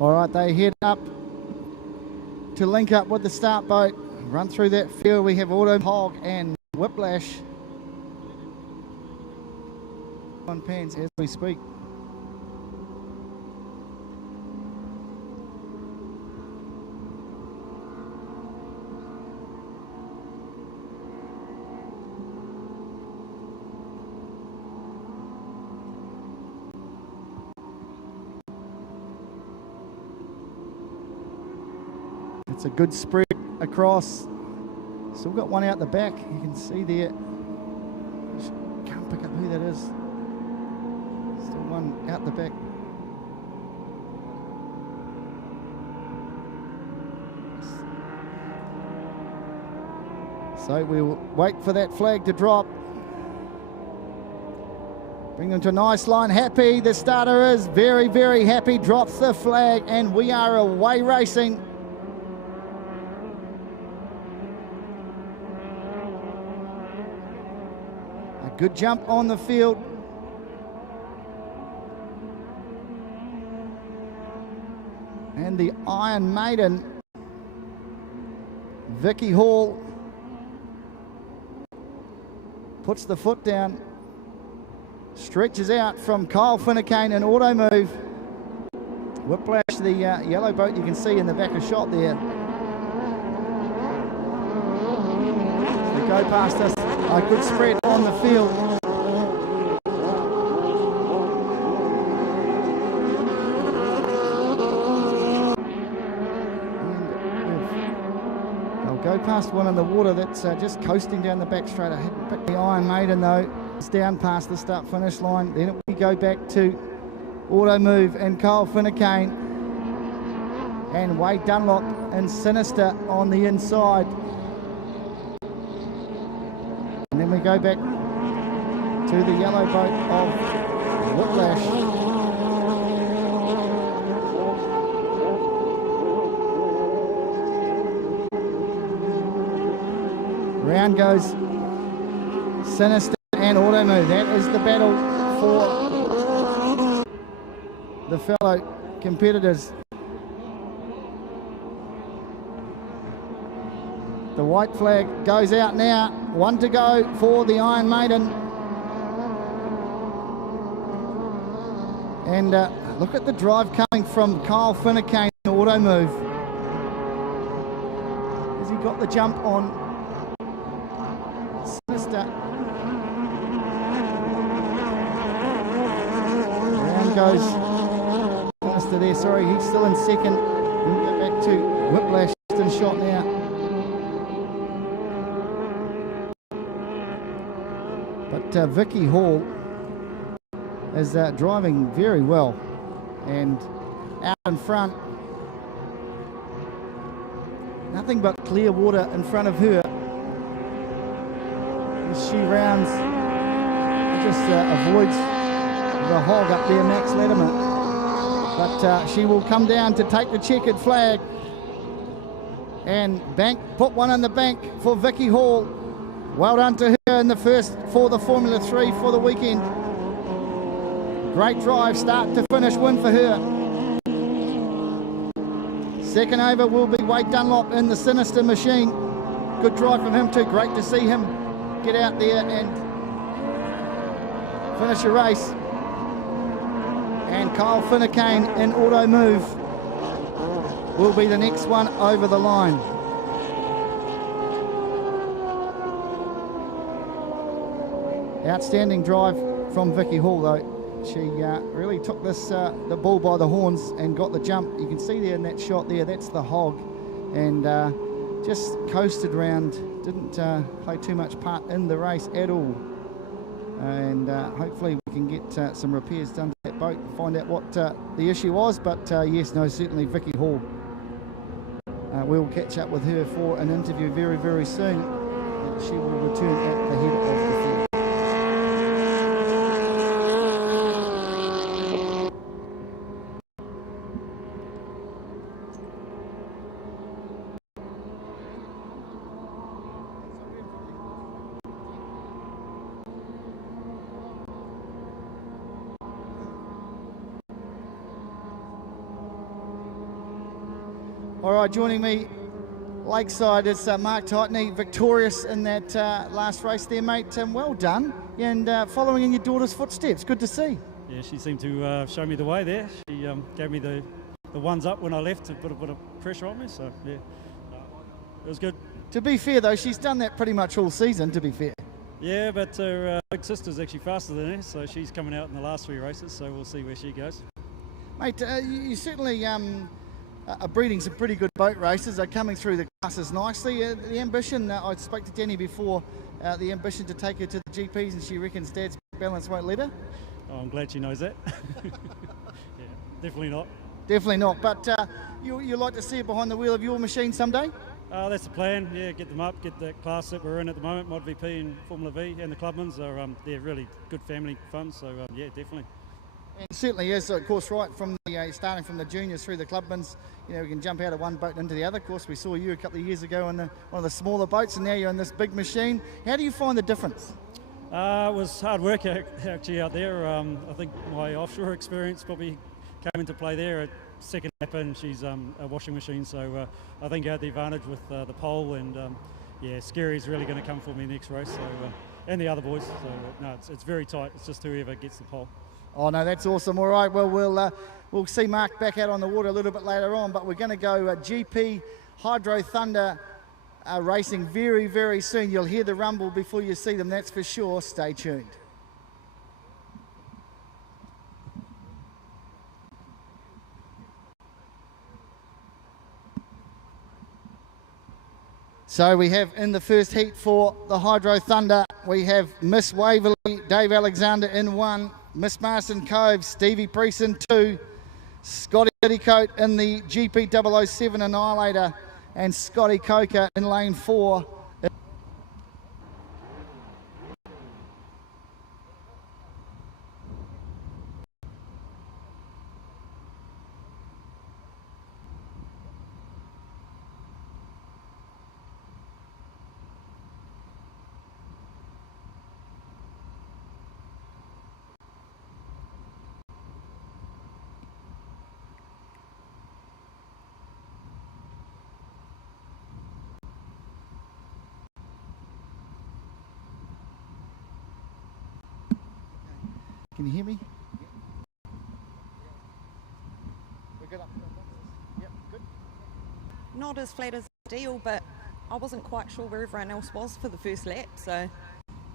All right, they head up to link up with the start boat. Run through that field. We have Auto Hog and Whiplash on pans as we speak. It's a good spread across. Still got one out the back. You can see there. Just can't pick up who that is. Still one out the back. So we'll wait for that flag to drop. Bring them to a nice line. Happy. The starter is very, very happy. Drops the flag and we are away racing. Good jump on the field. And the Iron Maiden, Vicky Hall, puts the foot down, stretches out from Kyle Finnecane and Auto Move. Whiplash, the yellow boat you can see in the back of shot there. They go past us. A good spread on the field. They'll go past one in the water that's just coasting down the back straight. I hadn't picked the Iron Maiden though. It's down past the start-finish line. Then we go back to Auto Move and Kyle Finnecane and Wade Dunlop and Sinister on the inside. And then we go back to the yellow boat of Whiplash. Round goes Sinister and Auto Move. That is the battle for the fellow competitors. The white flag goes out now. One to go for the Iron Maiden. And look at the drive coming from Kyle Finnecane, Auto Move. Has he got the jump on Sinister? Round goes Sinister there, sorry, he's still in second. We'll go back to Whiplash in shot now. But Vicky Hall is driving very well, and out in front, nothing but clear water in front of her as she rounds, just avoids the hog up there, Max Latimer. But she will come down to take the checkered flag and put one in the bank for Vicky Hall. Well done to her in the first for the Formula 3 for the weekend. Great drive, start to finish win for her. Second over will be Wade Dunlop in the Sinister machine. Good drive from him too. Great to see him get out there and finish a race. And Kyle Finnecane in Auto Move will be the next one over the line. Outstanding drive from Vicky Hall though. She really took this the bull by the horns and got the jump. You can see there in that shot there, that's the hog, and just coasted around, didn't play too much part in the race at all. And hopefully we can get some repairs done to that boat and find out what the issue was. But yes, no, certainly Vicky Hall. We'll catch up with her for an interview very, very soon. She will return at the head of the field. All right, joining me lakeside is Mark Tightney, victorious in that last race there, mate. Well done, and following in your daughter's footsteps. Good to see. Yeah, she seemed to show me the way there. She gave me the ones up when I left to put a bit of pressure on me, so yeah, it was good. To be fair though, she's done that pretty much all season, to be fair. Yeah, but her big sister's actually faster than her, so she's coming out in the last 3 races, so we'll see where she goes. Mate, you certainly are breeding some pretty good boat races. Are coming through the classes nicely. The ambition, I spoke to Danny before, the ambition to take her to the GPs, and she reckons Dad's balance won't let her. Oh, I'm glad she knows that. Yeah, definitely not. Definitely not, but you like to see her behind the wheel of your machine someday? That's the plan, yeah, get them up, get the class that we're in at the moment, Mod VP and Formula V, and the Clubmans are they're really good family fun, so yeah, definitely. And it certainly is, of course, right from the starting from the juniors through the Clubmans, you know, we can jump out of one boat into the other. Of course, we saw you a couple of years ago in one of the smaller boats, and now you're in this big machine. How do you find the difference? It was hard work actually out there. I think my offshore experience probably came into play there. At second lap in, she's a washing machine, so I think I had the advantage with the pole, and yeah, Scary's really going to come for me next race, so and the other boys. So no, it's very tight. It's just whoever gets the pole. Oh no, that's awesome. All right, well we'll see Mark back out on the water a little bit later on, but we're going to go GP Hydro Thunder racing very, very soon. You'll hear the rumble before you see them, that's for sure. Stay tuned. So we have in the first heat for the Hydro Thunder, we have Miss Waverley, Dave Alexander in 1, Miss Marston Cove, Stevie Priest in 2, Scotty Littycoat in the GP 007 Annihilator, and Scotty Coker in lane 4. Can you hear me? We're good up. Yep, good. Not as flat as steel, but I wasn't quite sure where everyone else was for the first lap, so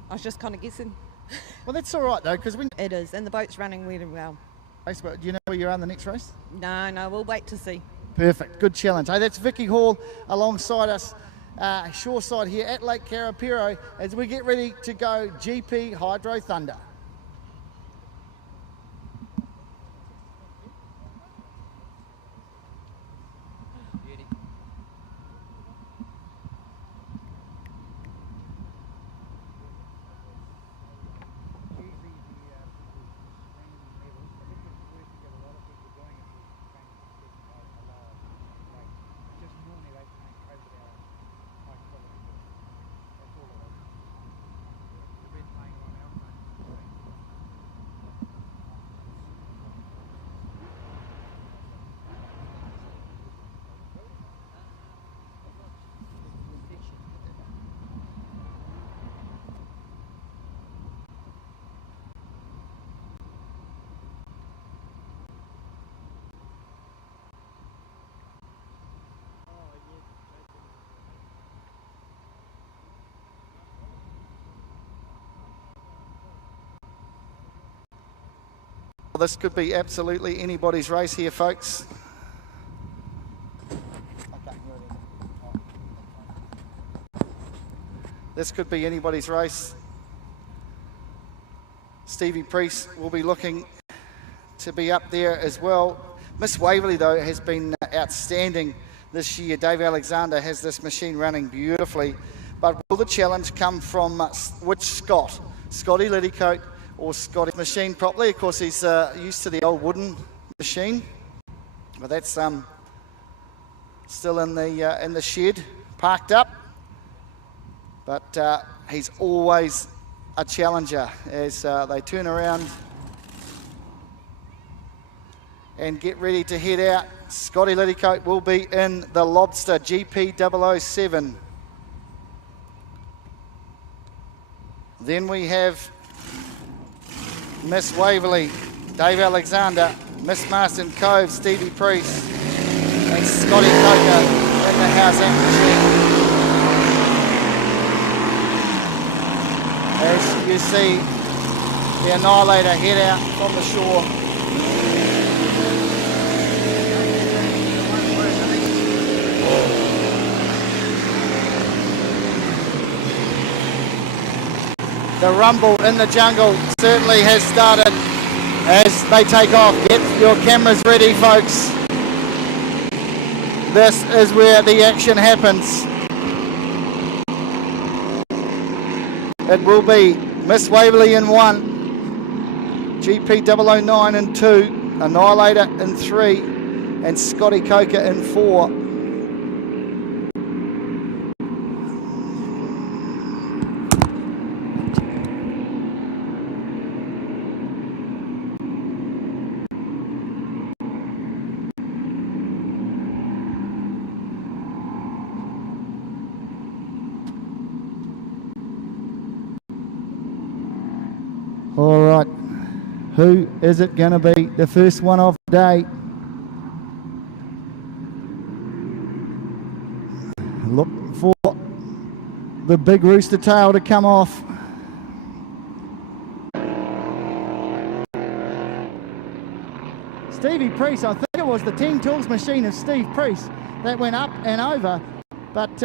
I was just kind of guessing. Well, that's all right though, because when It is, and the boat's running really well. do you know where you're on the next race? No, we'll wait to see. Perfect, good challenge. Hey, that's Vicky Hall alongside us, shoreside here at Lake Karapiro, as we get ready to go GP Hydro Thunder. This could be absolutely anybody's race here, folks. This could be anybody's race. Stevie Priest will be looking to be up there as well. Miss Waverley, though, has been outstanding this year. Dave Alexander has this machine running beautifully. But will the challenge come from which Scott? Scotty Littycoat or Scotty's machine properly? Of course, he's used to the old wooden machine. But that's still in the shed, parked up. But he's always a challenger as they turn around and get ready to head out. Scotty Liddycoat will be in the Lobster GP 007. Then we have Miss Waverley, Dave Alexander, Miss Marston Cove, Stevie Priest, and Scotty Coker in the house action. As you see the Annihilator head out from the shore. The rumble in the jungle certainly has started as they take off. Get your cameras ready, folks. This is where the action happens. It will be Miss Waverley in 1, GP 009 in 2, Annihilator in 3, and Scotty Coker in 4. All right, who is it going to be? The first one of the day. Look for the big rooster tail to come off. Stevie Priest, I think it was the 10 tools machine of Steve Priest that went up and over, but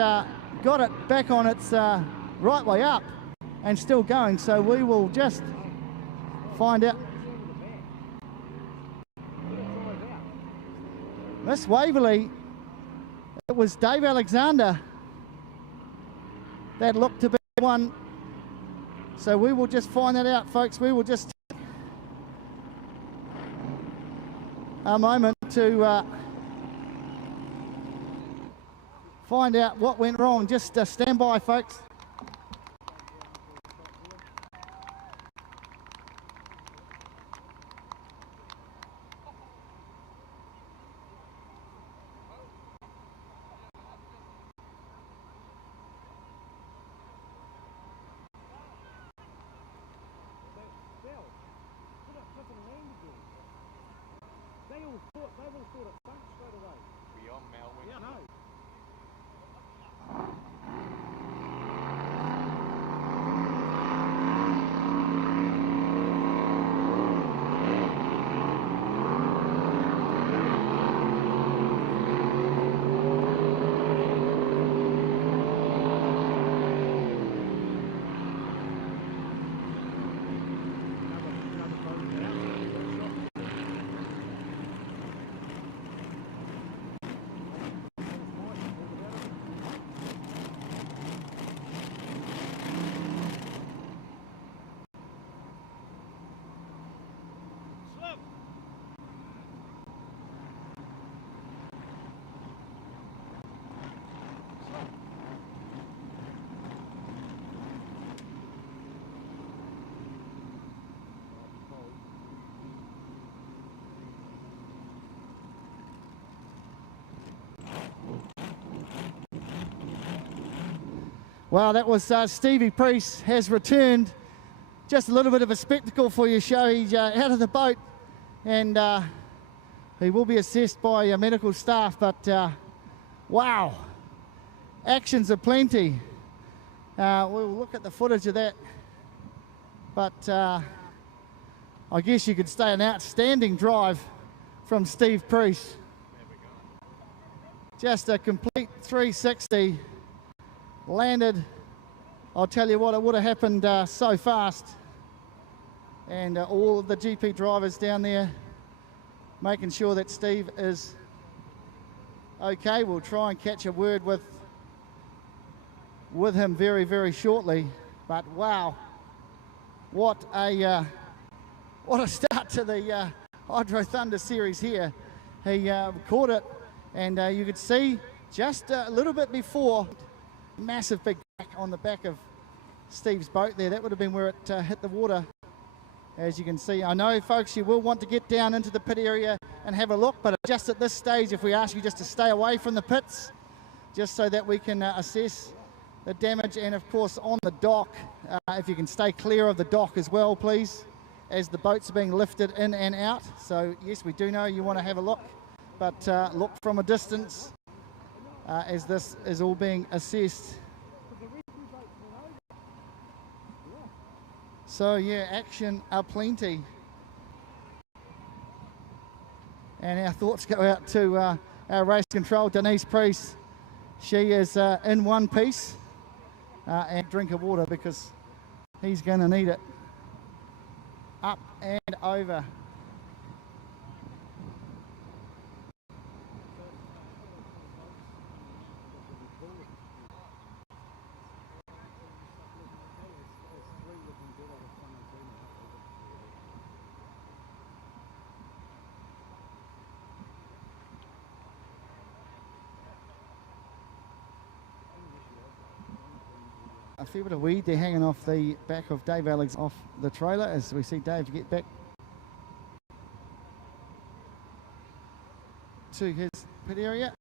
got it back on its right way up and still going. So we will just find out. Miss Waverley, it was Dave Alexander that looked to be one. So we will just find that out, folks. We will just take a moment to find out what went wrong. Just stand by, folks. Well, that was Stevie Priest has returned. Just a little bit of a spectacle for your show. He's out of the boat and he will be assessed by medical staff, but wow, actions aplenty. We'll look at the footage of that, but I guess you could say an outstanding drive from Steve Priest. Just a complete 360. Landed. I'll tell you what, it would have happened so fast. And all of the GP drivers down there making sure that Steve is okay. We'll try and catch a word with him very, very shortly. But wow, what a start to the Hydro Thunder series here. He caught it, and you could see just a little bit before, massive big crack on the back of Steve's boat there. That would have been where it hit the water, as you can see. I know, folks, you will want to get down into the pit area and have a look, but just at this stage, if we ask you just to stay away from the pits, just so that we can assess the damage. And of course on the dock, if you can stay clear of the dock as well, please, as the boats are being lifted in and out. So yes, we do know you want to have a look, but look from a distance as this is all being assessed. So yeah, action aplenty. And our thoughts go out to our race control, Denise Priest. She is in one piece, and drink of water because he's going to need it. Up and over. A fair bit of weed there hanging off the back of Dave Alex off the trailer as we see Dave get back to his pit area.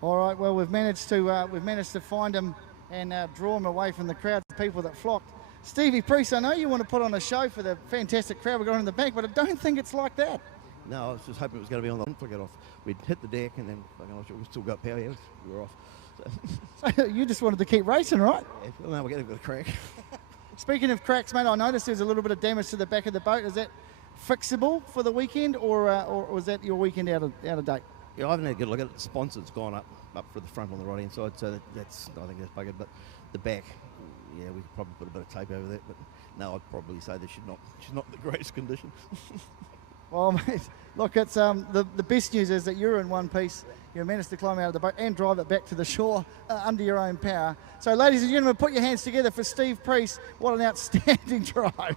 All right, well, we've managed to find him and draw him away from the crowd of people that flocked. Stevie Priest, I know you want to put on a show for the fantastic crowd we've got in the bank, but I don't think it's like that. No, I was just hoping it was going to be on the wind flick it off. We'd hit the deck and then we still got power. Yeah, we were off. So you just wanted to keep racing, right? Yeah, well, now we're getting a bit of crack. Speaking of cracks, mate, I noticed there's a little bit of damage to the back of the boat. Is that fixable for the weekend, or was that your weekend out of date? Yeah, I haven't had a good look at it. The sponsor's gone up for the front on the right hand side, so I think that's buggered. But the back, yeah, we could probably put a bit of tape over that. But no, I'd probably say that she's not in the greatest condition. Well, mate, look, it's the best news is that you're in one piece. You managed to climb out of the boat and drive it back to the shore under your own power. So, ladies and gentlemen, put your hands together for Steve Priest. What an outstanding drive.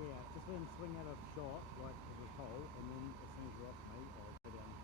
Yeah, just let him swing out a shot, like to the pole, and then as soon as you're off me, I'll go down and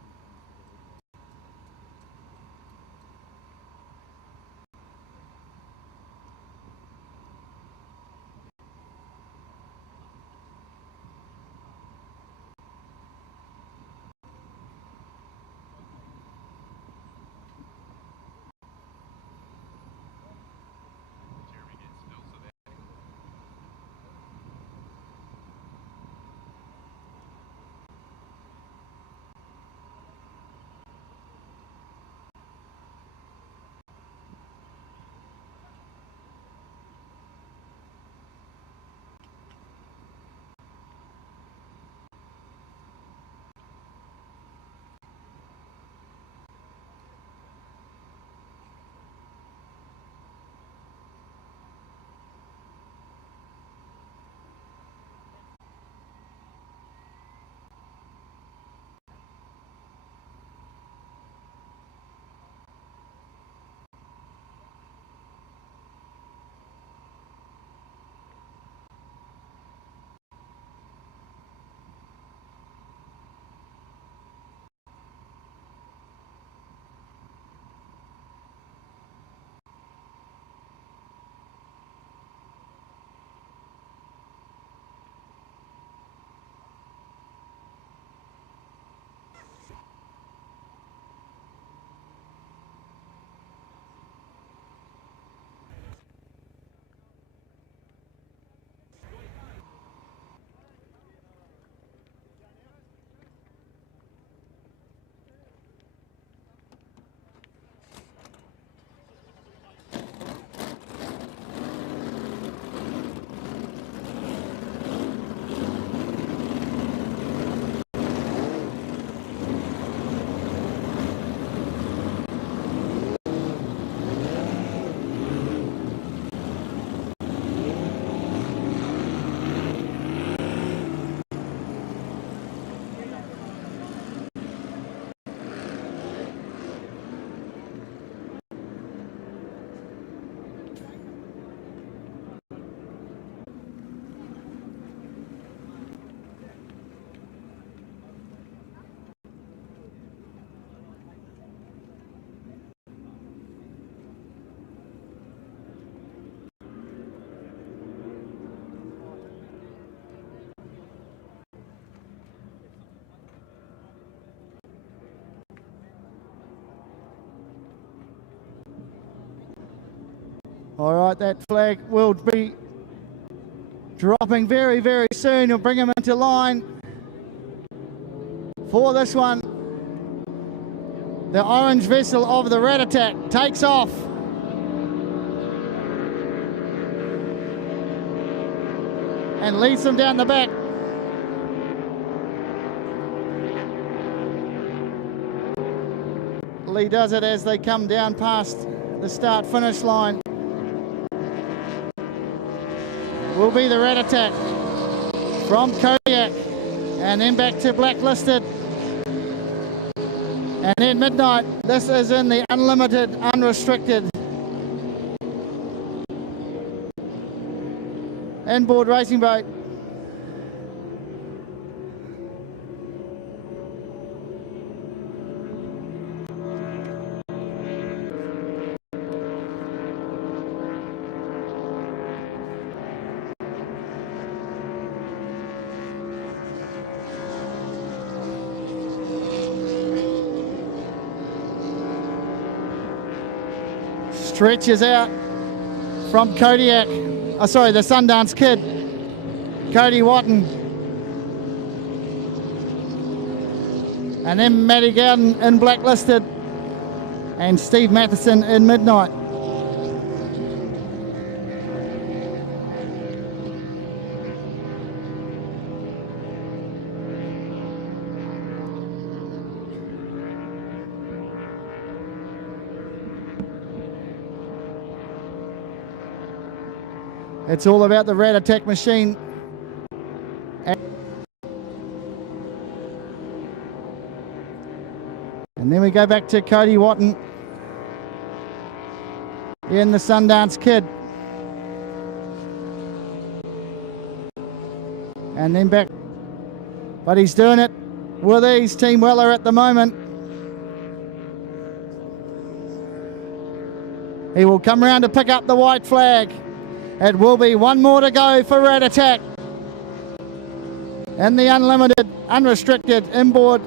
All right, that flag will be dropping very, very soon. You'll bring him into line for this one. The orange vessel of the Rat Attack takes off. And leads them down the back. Lee does it as they come down past the start-finish line. Will be the Rat Attack from Kodiak, and then back to Blacklisted, and then Midnight. This is in the unlimited, unrestricted inboard racing boat. Stretches out from Kodiak. Oh, sorry, the Sundance Kid, Cody Watton. And then Matty Gowden in Blacklisted and Steve Matheson in Midnight. It's all about the Rat Attack machine. And then we go back to Cody Watton in the Sundance Kid. And then back. But he's doing it with ease, Team Weller at the moment. He will come around to pick up the white flag. It will be one more to go for Rat Attack in the unlimited, unrestricted inboard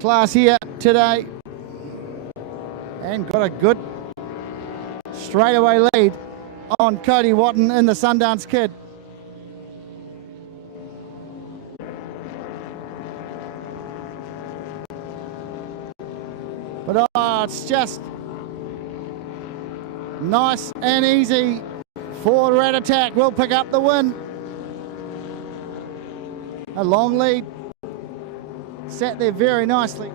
class here today, and got a good straightaway lead on Cody Watton in the Sundance Kid. But it's just nice and easy for Rat Attack. Will pick up the win. A long lead. Sat there very nicely.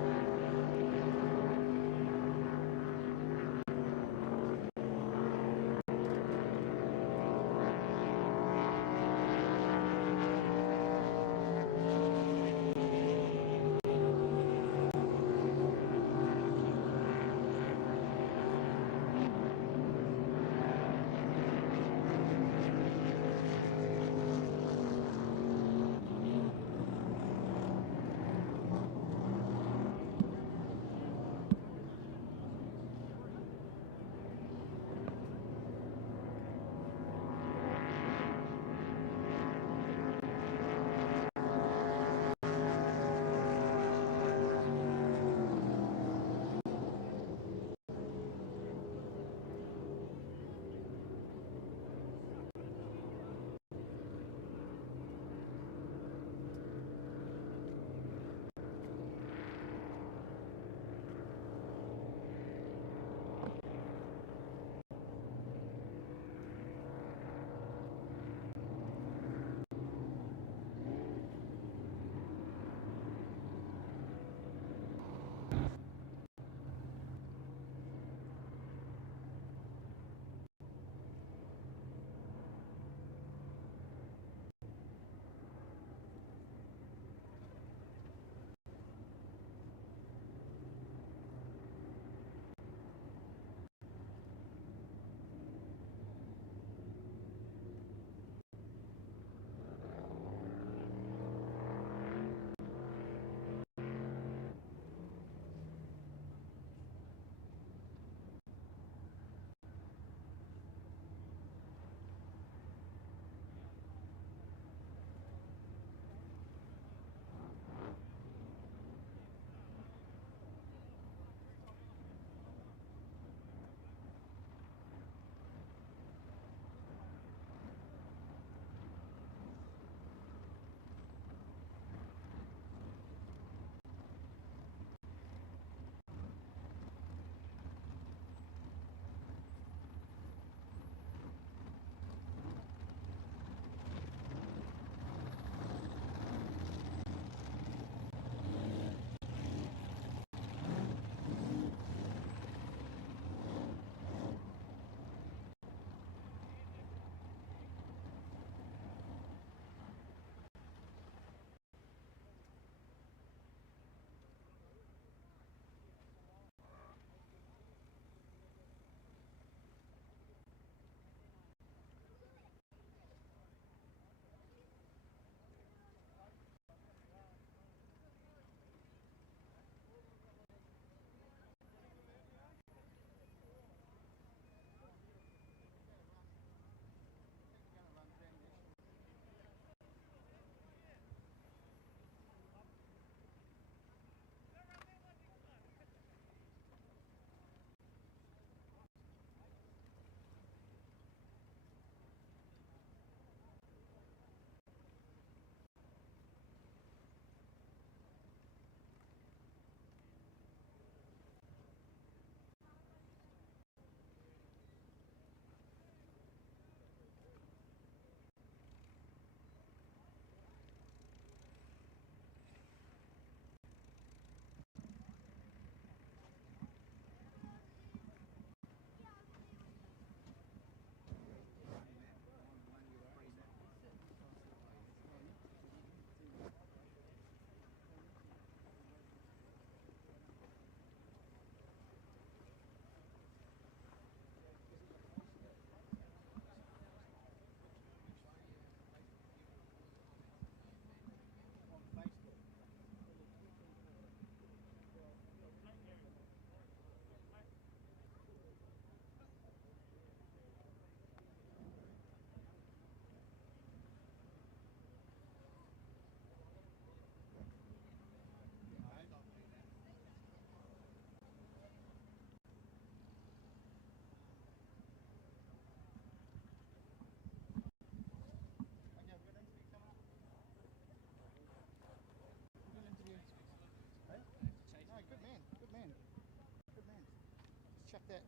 that.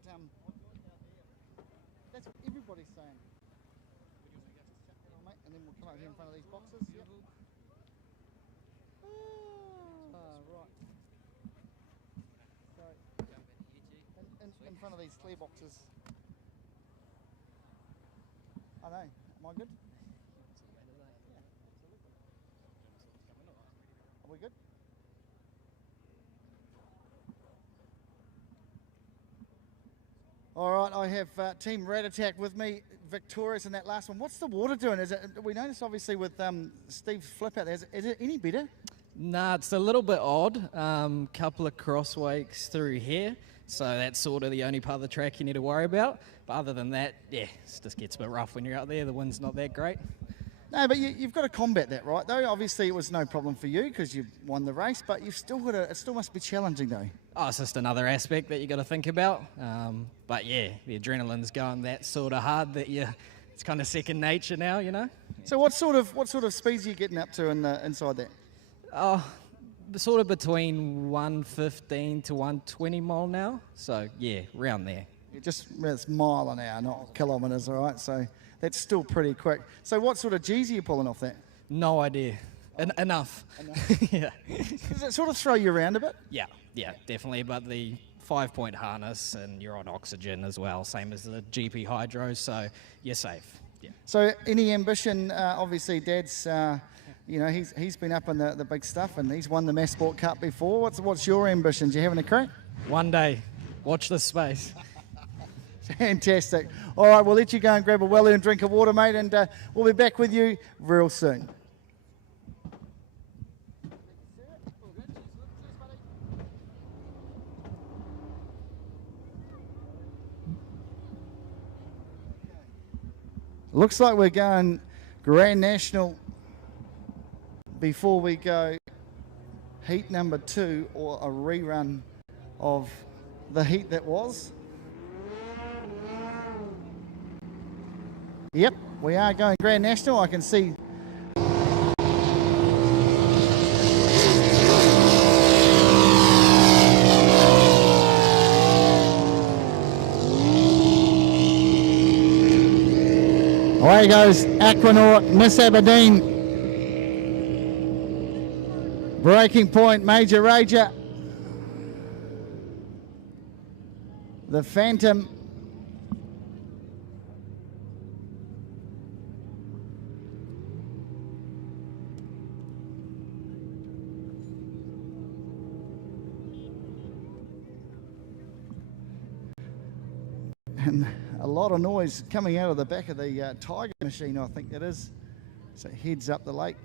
That's what everybody's saying. Mate, and then we'll come over here in front of these boxes. Yep. Right. So, in front of these clear boxes. I know. Am I good? Are we good? All right, I have Team Rat Attack with me, victorious in that last one. What's the water doing? We noticed obviously with Steve's flip out there, is it any better? Nah, it's a little bit odd. Couple of crosswakes through here, so that's sort of the only part of the track you need to worry about. But other than that, yeah, it just gets a bit rough when you're out there. The wind's not that great. No, but you've got to combat that, right? Though obviously it was no problem for you because you won the race, but you've still got to. It still must be challenging, though. Oh, it's just another aspect that you got to think about. But yeah, the adrenaline's going that sort of hard that it's kind of second nature now, you know. So what sort of speeds are you getting up to inside that? Oh, sort of between 115 to 120 mile an hour. So yeah, around there. It's mile an hour, not kilometres, all right? So that's still pretty quick. So what sort of G's are you pulling off that? No idea. Enough. Yeah. Does it sort of throw you around a bit? Yeah, definitely. But the 5-point harness and you're on oxygen as well, same as the GP Hydro, so you're safe. Yeah. So any ambition? Obviously, Dad's, he's been up in the big stuff and he's won the Mass Sport Cup before. What's your ambitions? You having a crack? One day. Watch this space. Fantastic. All right, we'll let you go and grab a well-earned drink of water, mate, and we'll be back with you real soon. Looks like we're going Grand National before we go heat number 2 or a rerun of the heat that was. Yep, we are going Grand National. I can see away goes Aquanaut, Miss Aberdeen. Breaking point, Major Rager. The Phantom. And a lot of noise coming out of the back of the Tiger machine, I think it is. So it heads up the lake.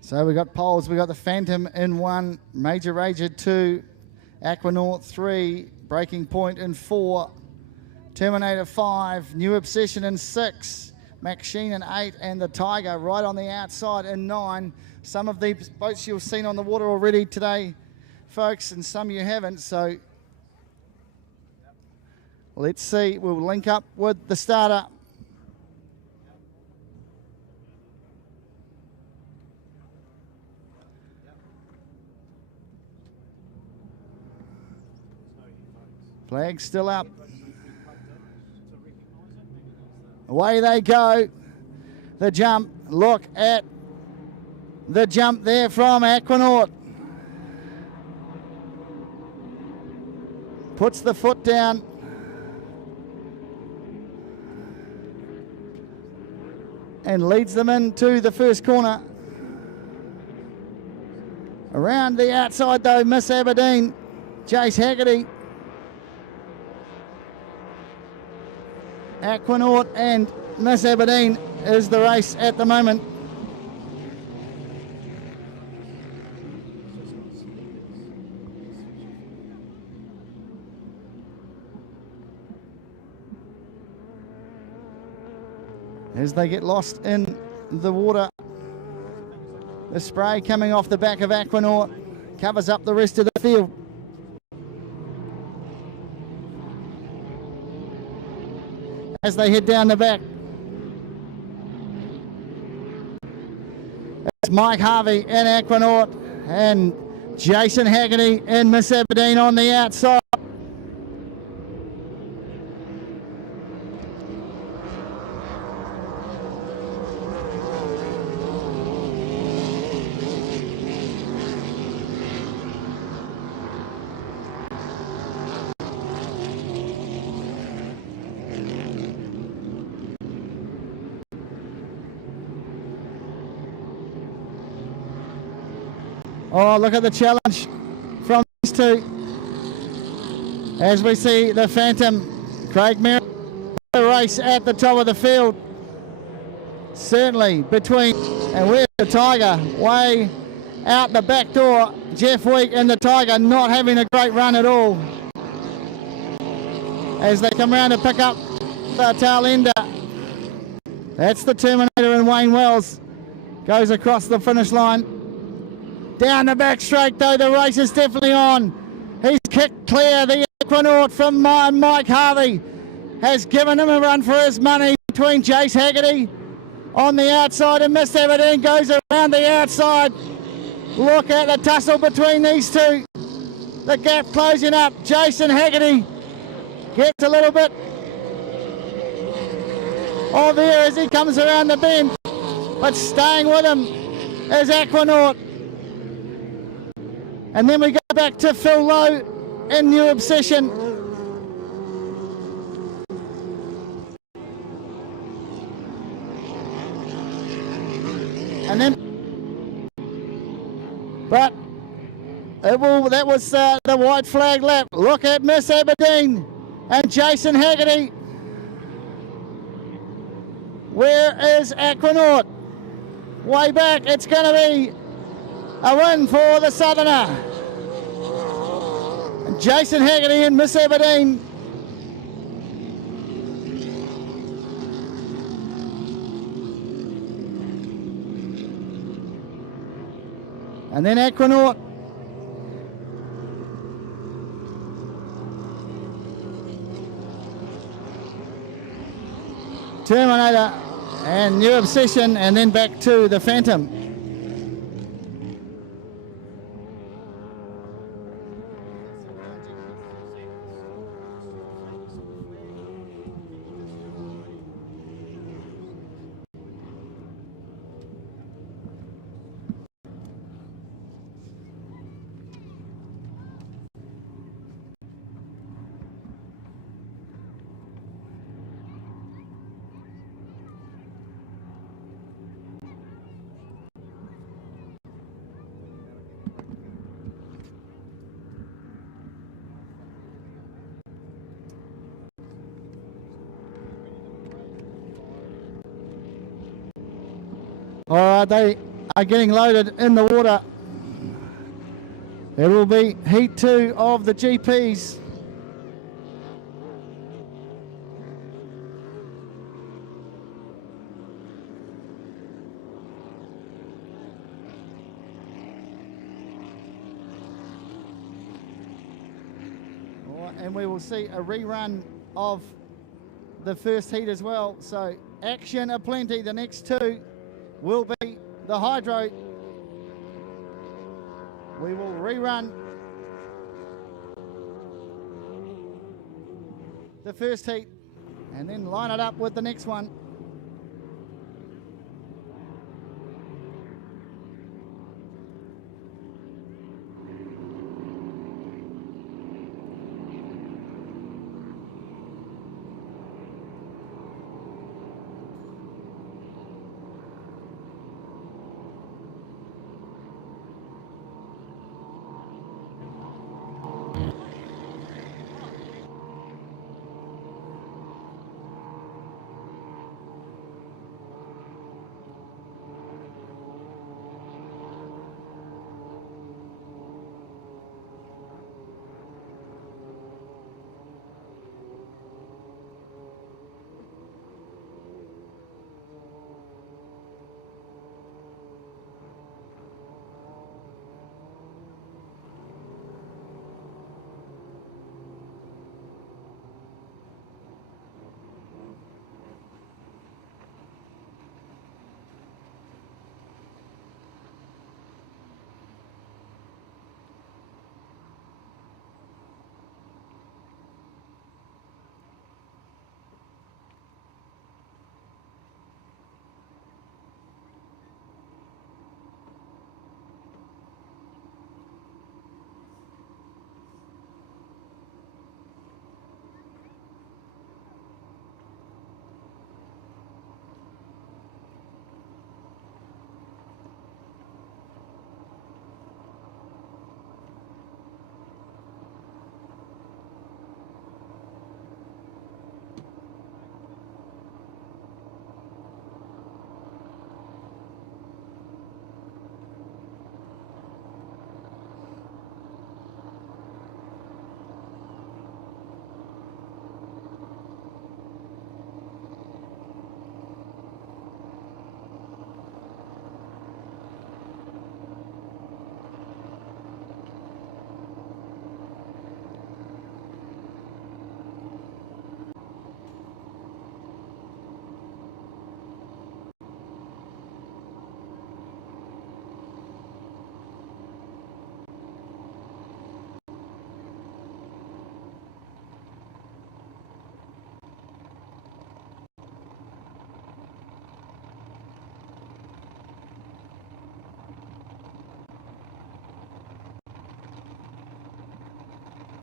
So we got poles, we got the Phantom in 1, Major Rager 2, Aquanaut 3, Breaking Point in 4, Terminator 5, New Obsession in 6, Maxine in 8, and the Tiger right on the outside in 9. Some of these boats you've seen on the water already today, folks, and some you haven't, so let's see. We'll link up with the starter. Flag still up. Away they go. The jump. Look at the jump there from Aquanaut. Puts the foot down. And leads them into the first corner. Around the outside though, Miss Aberdeen. Jace Haggerty. Aquanaut and Miss Aberdeen is the race at the moment. As they get lost in the water, the spray coming off the back of Aquanaut covers up the rest of the field. as they head down the back. It's Mike Harvey in Aquanaut and Jason Haggerty in Miss Aberdeen on the outside. Oh, look at the challenge from these two. As we see the Phantom, Craig Merritt, the race at the top of the field. Certainly between, and where's the Tiger? Way out the back door. Jeff Week and the Tiger not having a great run at all. As they come around to pick up the tail ender. That's the Terminator and Wayne Wells. Goes across the finish line. Down the back straight though, the race is definitely on. He's kicked clear. The Aquanaut from Mike Harvey has given him a run for his money between Jace Haggerty on the outside and Miss Aberdeen goes around the outside. Look at the tussle between these two. The gap closing up. Jason Haggerty gets a little bit of air as he comes around the bend, but staying with him is Aquanaut. And then we go back to Phil Lowe in New Obsession. And then, but that was the white flag lap. Look at Miss Aberdeen and Jason Haggerty. Where is Aquanaut? Way back, it's going to be a win for the Southerner. Jason Haggerty and Miss Aberdeen. And then Aquanaut. Terminator and New Obsession, and then back to the Phantom. All right, they are getting loaded in the water. It will be heat 2 of the GPs. All right, and we will see a rerun of the first heat as well. So action aplenty. The next two will be the hydro. We will rerun the first heat and then line it up with the next one.